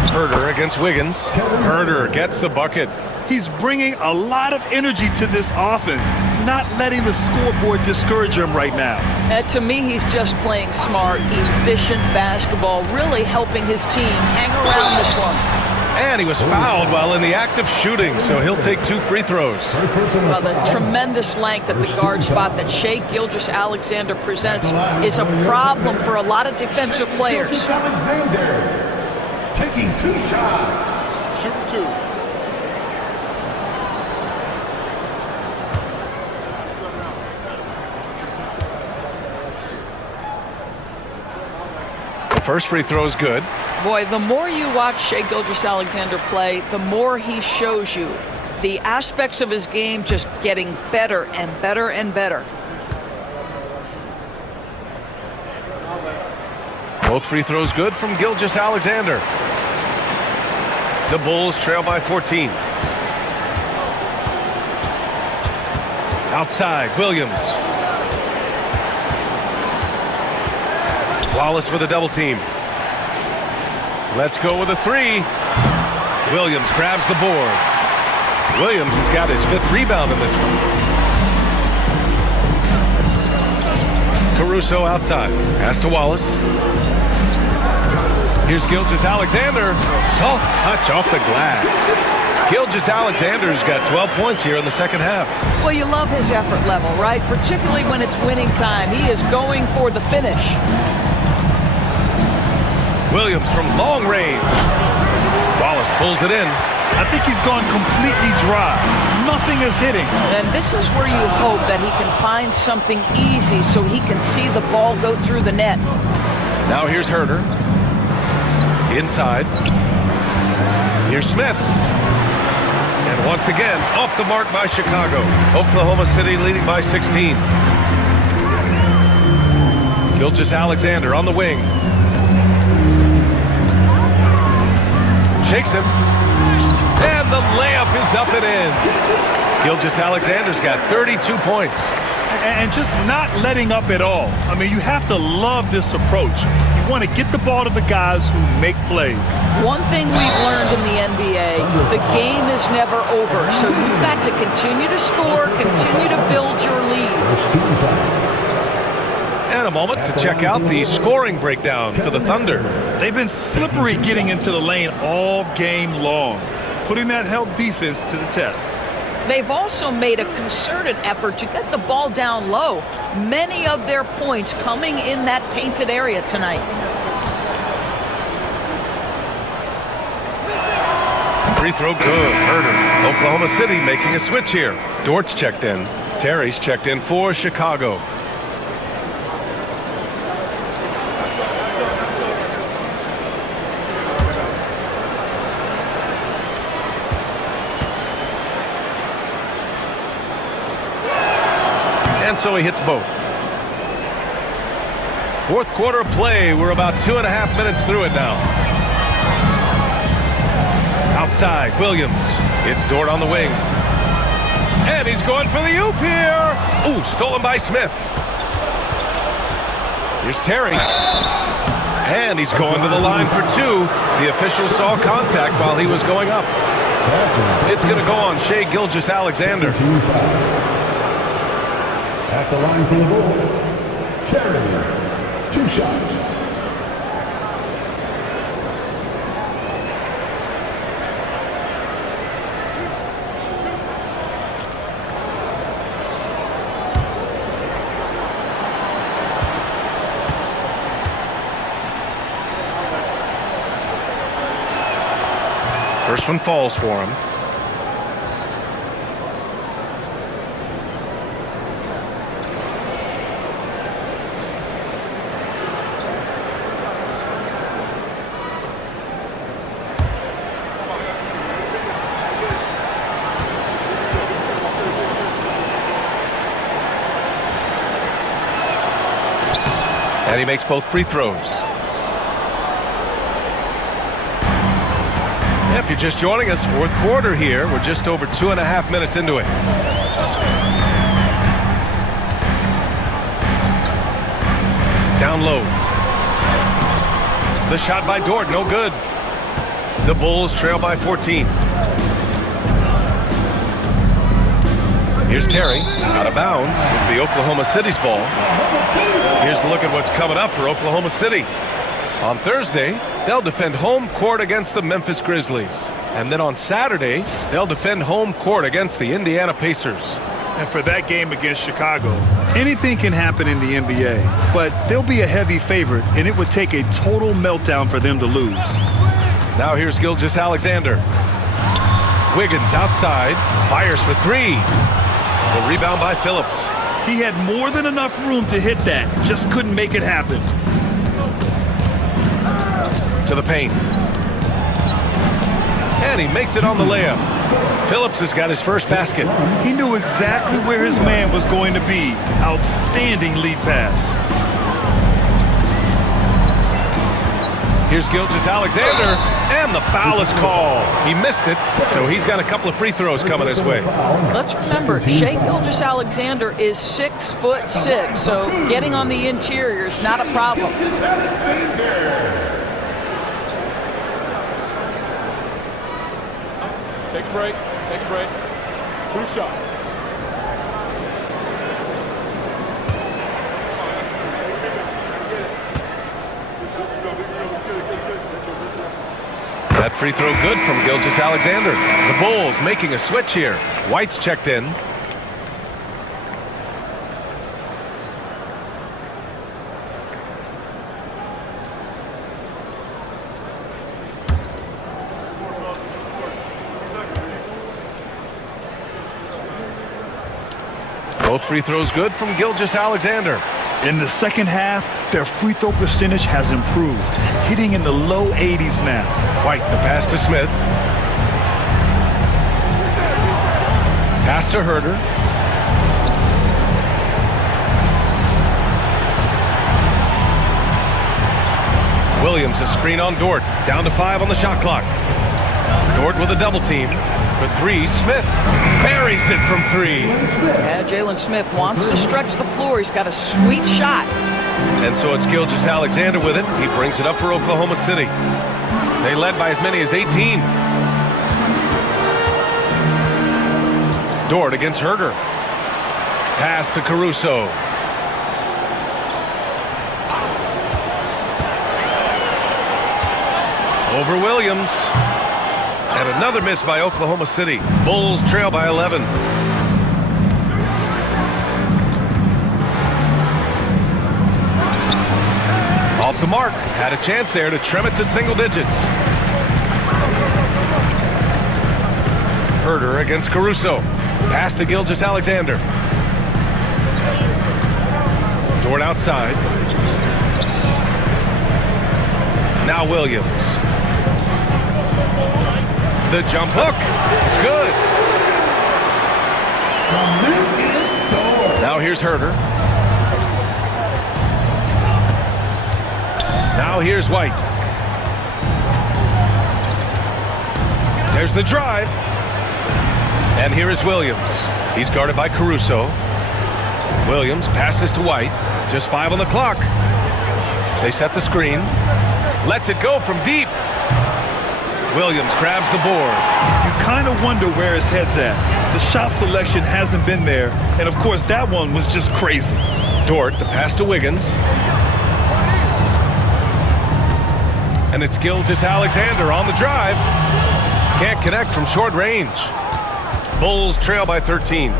Herder against Wiggins. Herder gets the bucket. He's bringing a lot of energy to this offense, not letting the scoreboard discourage him right now. To me, he's just playing smart, efficient basketball, really helping his team hang around this one. And he was fouled while in the act of shooting, so he'll take 2 free throws. Well, the tremendous length at the guard spot that Shai Gilgeous-Alexander presents is a problem for a lot of defensive players. Alexander taking 2 shots. Shooting 2. First free throw is good. Boy, the more you watch Shai Gilgeous-Alexander play, the more he shows you the aspects of his game just getting better and better and better. Both free throws good from Gilgeous-Alexander. The Bulls trail by 14. Outside, Williams. Wallace with a double team. Let's go with a 3. Williams grabs the board. Williams has got his 5th rebound in this one. Caruso outside. Pass to Wallace. Here's Gilgeous-Alexander. Soft touch off the glass. Gilgeous-Alexander's got 12 points here in the second half. Well, you love his effort level, right? Particularly when it's winning time. He is going for the finish. Williams from long range. Wallace pulls it in. I think he's gone completely dry. Nothing is hitting. And this is where you hope that he can find something easy so he can see the ball go through the net. Now here's Herder. Inside. Here's Smith. And once again, off the mark by Chicago. Oklahoma City leading by 16. Gilgeous-Alexander on the wing. Shakes him. And the layup is up and in. Gilgeous-Alexander's got 32 points. And just not letting up at all. I mean, you have to love this approach. You want to get the ball to the guys who make plays. One thing we've learned in the NBA, the game is never over. So you've got to continue to score, continue to build your lead. And a moment to check out the scoring breakdown for the Thunder. They've been slippery getting into the lane all game long, putting that help defense to the test. They've also made a concerted effort to get the ball down low. Many of their points coming in that painted area tonight. Free throw good. Herder. Oklahoma City making a switch here. Dortch checked in. Terry's checked in for Chicago. And so he hits both. Fourth quarter of play. We're about 2.5 minutes through it now. Outside, Williams. It's Dort on the wing. And he's going for the oop here. Ooh, stolen by Smith. Here's Terry. And he's going to the line for two. The official saw contact while he was going up. It's going to go on Shai Gilgeous-Alexander. At the line for the Bulls, Terry, 2 shots. First one falls for him. And he makes both free throws. If you're just joining us, fourth quarter here. We're just over 2.5 minutes into it. Down low. The shot by Dort, no good. The Bulls trail by 14. Here's Terry, out of bounds. It'll be Oklahoma City's ball. Here's a look at what's coming up for Oklahoma City. On Thursday, they'll defend home court against the Memphis Grizzlies. And then on Saturday, they'll defend home court against the Indiana Pacers. And for that game against Chicago, anything can happen in the NBA, but they'll be a heavy favorite, and it would take a total meltdown for them to lose. Now here's Gilgeous-Alexander. Wiggins outside, fires for three. The rebound by Phillips. He had more than enough room to hit that, just couldn't make it happen. To the paint. And he makes it on the layup. Phillips has got his first basket. He knew exactly where his man was going to be. Outstanding lead pass. Here's Gilgeous-Alexander, and the foul is called. He missed it, so he's got a couple of free throws coming his way. Let's remember, Shai Gilgeous-Alexander is 6'6", so getting on the interior is not a problem. Take a break. Take a break. 2 shots. That free throw good from Gilgeous-Alexander. The Bulls making a switch here. White's checked in. Both free throws good from Gilgeous-Alexander. In the second half, their free throw percentage has improved, hitting in the low 80s now. White, the pass to Smith. Pass to Herter. Williams, a screen on Dort. Down to 5 on the shot clock. Dort with a double team. For three, Smith buries it from 3. Yeah, Jalen Smith wants to stretch the floor. He's got a sweet shot. And so it's Gilgeous-Alexander with it. He brings it up for Oklahoma City. They led by as many as 18. Dort against Herter. Pass to Caruso. Over Williams. And another miss by Oklahoma City. Bulls trail by 11. Off the mark. Had a chance there to trim it to single digits. Herter against Caruso. Pass to Gilgeous-Alexander. Dort outside. Now Williams. The jump hook. It's good. Now here's Herter. Now here's White. There's the drive. And here is Williams. He's guarded by Caruso. Williams passes to White. Just 5 on the clock. They set the screen. Lets it go from deep. Williams grabs the board. You kind of wonder where his head's at. The shot selection hasn't been there. And, of course, that one was just crazy. Dort, the pass to Wiggins. And it's Gilgeous-Alexander on the drive. Can't connect from short range. Bulls trail by 13.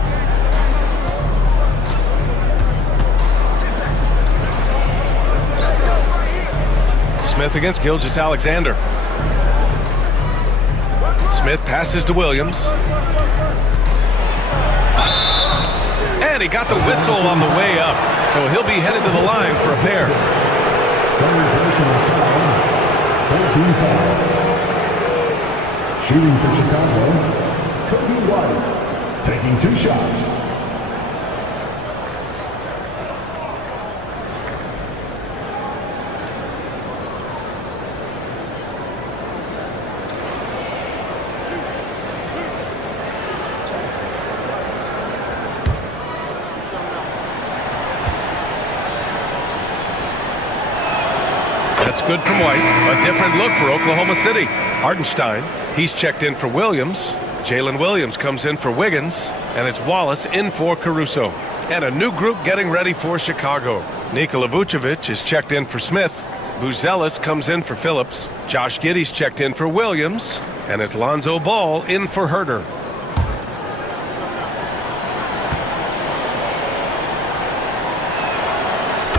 Smith against Gilgeous-Alexander. Smith passes to Williams. And he got the whistle on the way up. So he'll be headed to the line for a pair. 14 foul. Shooting for Chicago, Kobe White, taking 2 shots. That's good from White. A different look for Oklahoma City. Hartenstein, he's checked in for Williams. Jalen Williams comes in for Wiggins. And it's Wallace in for Caruso. And a new group getting ready for Chicago. Nikola Vucevic is checked in for Smith. Buzelis comes in for Phillips. Josh Giddey's checked in for Williams. And it's Lonzo Ball in for Herter.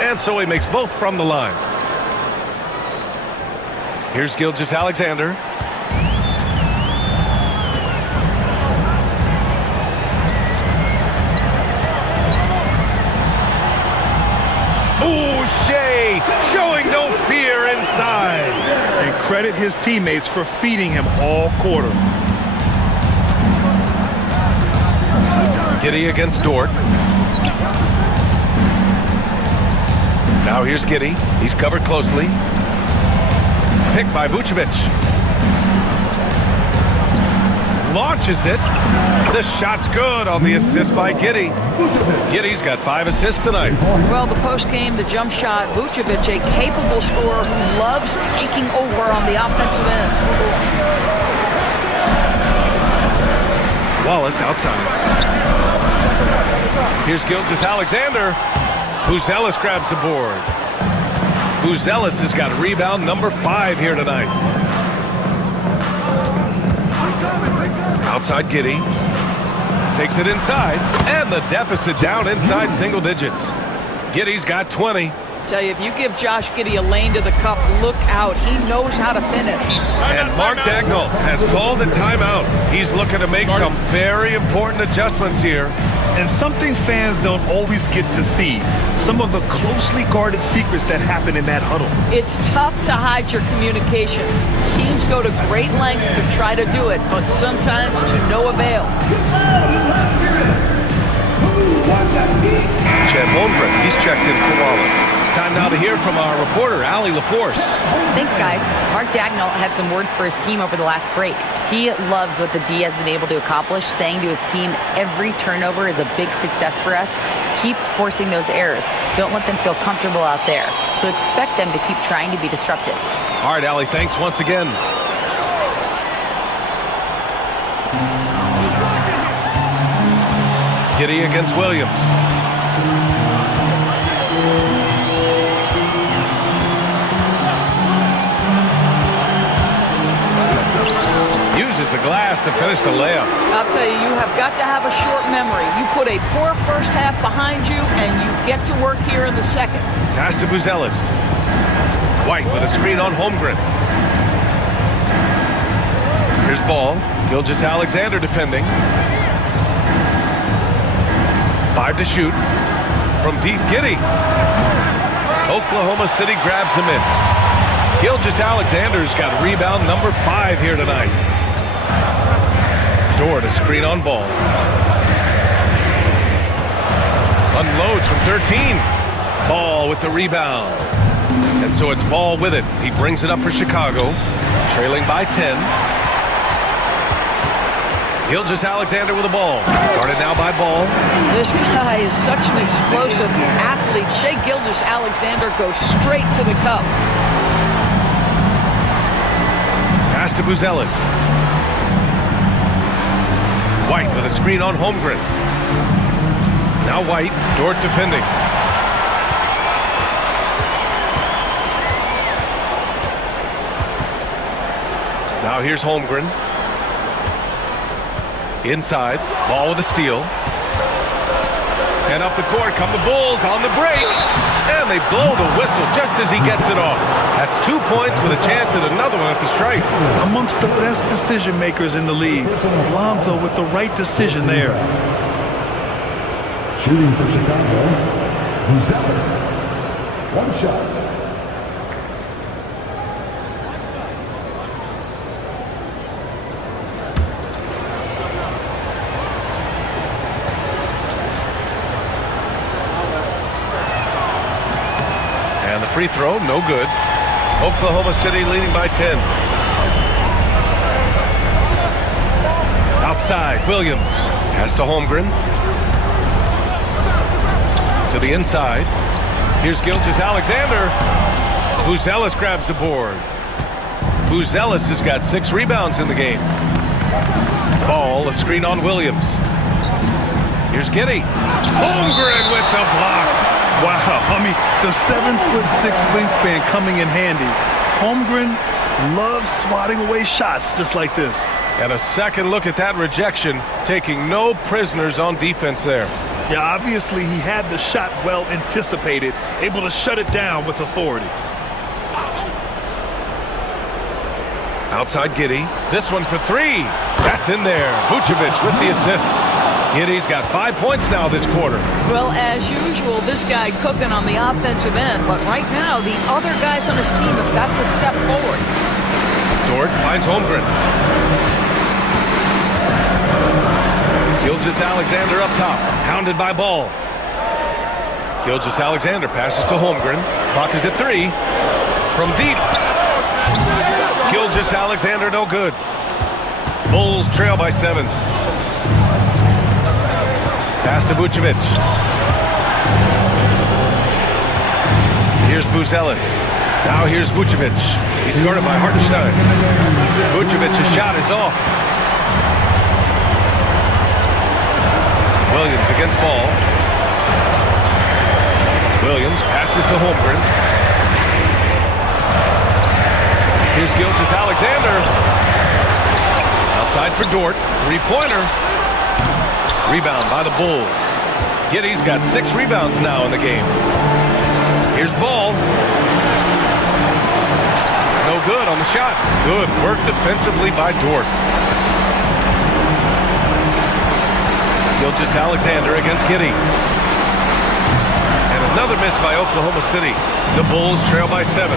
And so he makes both from the line. Here's Gilgeous-Alexander. Ooh, Shea showing no fear inside. And credit his teammates for feeding him all quarter. Giddey against Dort. Now here's Giddey. He's covered closely. Picked by Vucevic. Launches it. The shot's good on the assist by Giddey. Giddey's got 5 assists tonight. Well, the post game, the jump shot, Vucevic, a capable scorer who loves taking over on the offensive end. Wallace outside. Here's Gilgeous-Alexander. Buzelis grabs the board. Buzelis has got rebound number 5 here tonight. Outside Giddey. Takes it inside. And the deficit down inside single digits. Giddey's got 20. Tell you, if you give Josh Giddey a lane to the cup, look out. He knows how to finish. And Mark Daigneault has called a timeout. He's looking to make some very important adjustments here. And something fans don't always get to see. Some of the closely guarded secrets that happen in that huddle. It's tough to hide your communications. Teams go to great lengths to try to do it, but sometimes to no avail. Chet Holmgren, he's checked in for Wallace. Time now to hear from our reporter, Allie LaForce. Thanks, guys. Mark Daigneault had some words for his team over the last break. He loves what the D has been able to accomplish, saying to his team, every turnover is a big success for us. Keep forcing those errors. Don't let them feel comfortable out there. So expect them to keep trying to be disruptive. All right, Allie, thanks once again. Giddey against Williams. Uses the glass to finish the layup. I'll tell you, you have got to have a short memory. You put a poor first half behind you, and you get to work here in the second. Pass to Buzelis. White with a screen on Holmgren. Here's Ball. Gilgeous-Alexander defending. 5 to shoot. From deep, Giddey. Oklahoma City grabs a miss. Gilgeous-Alexander's got rebound number 5 here tonight. Dort, a screen on Ball. Unloads from 13. Ball with the rebound. And so it's Ball with it. He brings it up for Chicago, trailing by 10. Gilgeous-Alexander with the ball. Guarded now by Ball. This guy is such an explosive athlete. Shai Gilgeous-Alexander goes straight to the cup. Pass to Buzelis. White with a screen on Holmgren. Now White, Dort defending. Now here's Holmgren. Inside, Ball with a steal. And up the court come the Bulls on the break. And they blow the whistle just as he gets it off. That's 2 points with a chance at another one at the stripe. Amongst the best decision makers in the league, Lonzo with the right decision there. Shooting for Chicago, Buzelis. One shot. And the free throw, no good. Oklahoma City leading by 10. Outside, Williams. Pass to Holmgren. To the inside. Here's Gilgeous-Alexander. Buzelis grabs the board. Buzelis has got 6 rebounds in the game. Ball, a screen on Williams. Here's Giddey. Holmgren with the block. Wow, I mean, the 7'6" wingspan coming in handy. Holmgren loves swatting away shots just like this. And a second look at that rejection, taking no prisoners on defense there. Yeah, obviously he had the shot well anticipated, able to shut it down with authority. Outside Giddey. This one for 3. That's in there. Vucevic with the assist. Giddey's got 5 points now this quarter. Well, as usual, this guy cooking on the offensive end, but right now the other guys on his team have got to step forward. Dort finds Holmgren. Gilgeous-Alexander up top, hounded by Ball. Gilgeous-Alexander passes to Holmgren. Clock is at 3. From deep. Gilgeous-Alexander no good. Bulls trail by 7. Pass to Vucevic. Here's Buzelis. Now here's Vucevic. He's guarded by Hartenstein. Vucevic's shot is off. Williams against Ball. Williams passes to Holmgren. Here's Gilgeous-Alexander. Outside for Dort. 3-pointer. Rebound by the Bulls. Giddey's got 6 rebounds now in the game. Here's Ball. No good on the shot. Good work defensively by Dort. Gilgeous-Alexander against Giddey. And another miss by Oklahoma City. The Bulls trail by 7.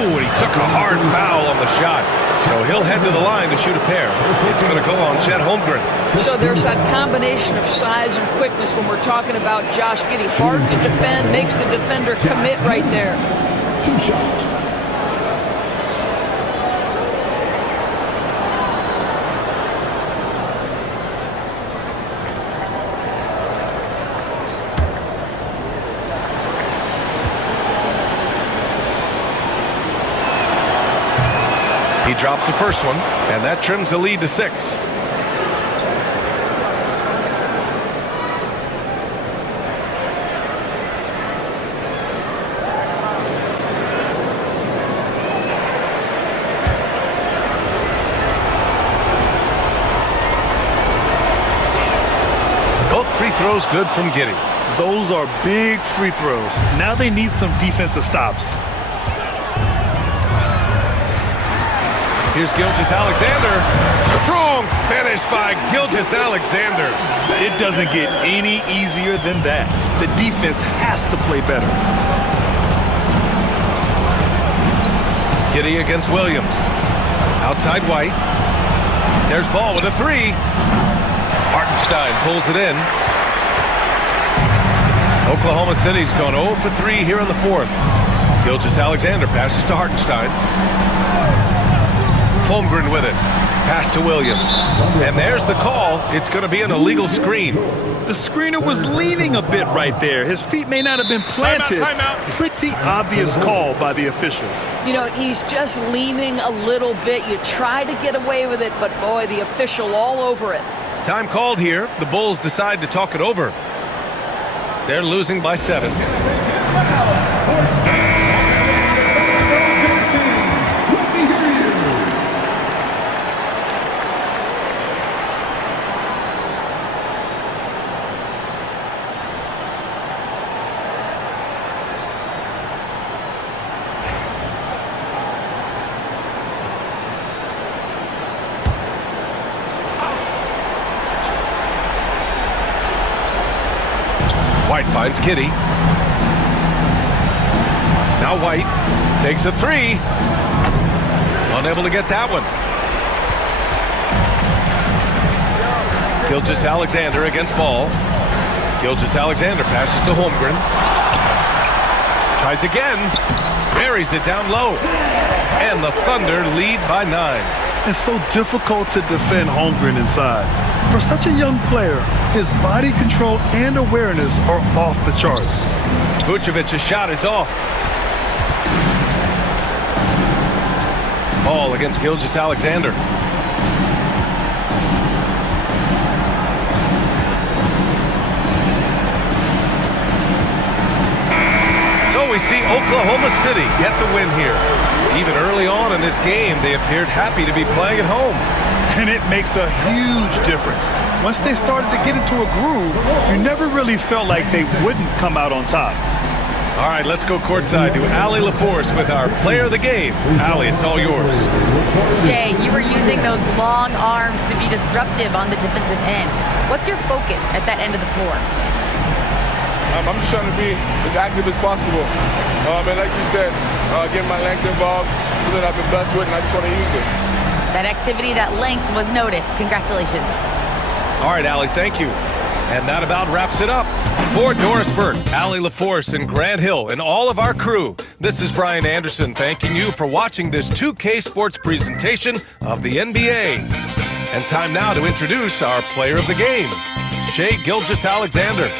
Ooh, and he took a hard foul on the shot. So he'll head to the line to shoot a pair. It's going to go on Chet Holmgren. So there's that combination of size and quickness when we're talking about Josh Giddey. Hard to defend, makes the defender commit right there. 2 shots. He drops the first one, and that trims the lead to 6. Both free throws good from Giddey. Those are big free throws. Now they need some defensive stops. Here's Gilgeous-Alexander. Strong finish by Gilgeous-Alexander. It doesn't get any easier than that. The defense has to play better. Giddey against Williams. Outside White. There's Ball with a 3. Hartenstein pulls it in. Oklahoma City's gone 0 for 3 here in the fourth. Gilgeous-Alexander passes to Hartenstein. Holmgren with it. Pass to Williams. And there's the call. It's going to be an illegal screen. The screener was leaning a bit right there. His feet may not have been planted. Timeout. Pretty obvious call by the officials. You know, he's just leaning a little bit. You try to get away with it, but boy, the official all over it. Time called here. The Bulls decide to talk it over. They're losing by 7. White finds Kitty. Now White takes a 3. Unable to get that one. Gilgeous-Alexander against Ball. Gilgeous-Alexander passes to Holmgren. Tries again. Buries it down low. And the Thunder lead by 9. It's so difficult to defend Holmgren inside. For such a young player, his body control and awareness are off the charts. Vucevic's shot is off. Ball against Gilgeous-Alexander. So we see Oklahoma City get the win here. Even early on in this game, they appeared happy to be playing at home. And it makes a huge difference. Once they started to get into a groove, you never really felt like they wouldn't come out on top. All right, let's go courtside to Allie LaForce with our player of the game. Allie, it's all yours. Jay, you were using those long arms to be disruptive on the defensive end. What's your focus at that end of the floor? I'm just trying to be as active as possible. And like you said, get my length involved, something I've been blessed with, and I just want to use it. That activity, that length was noticed. Congratulations. All right, Allie, thank you. And that about wraps it up. For Doris Burke, Allie LaForce, and Grant Hill, and all of our crew, this is Brian Anderson thanking you for watching this 2K Sports presentation of the NBA. And time now to introduce our player of the game, Shai Gilgeous-Alexander.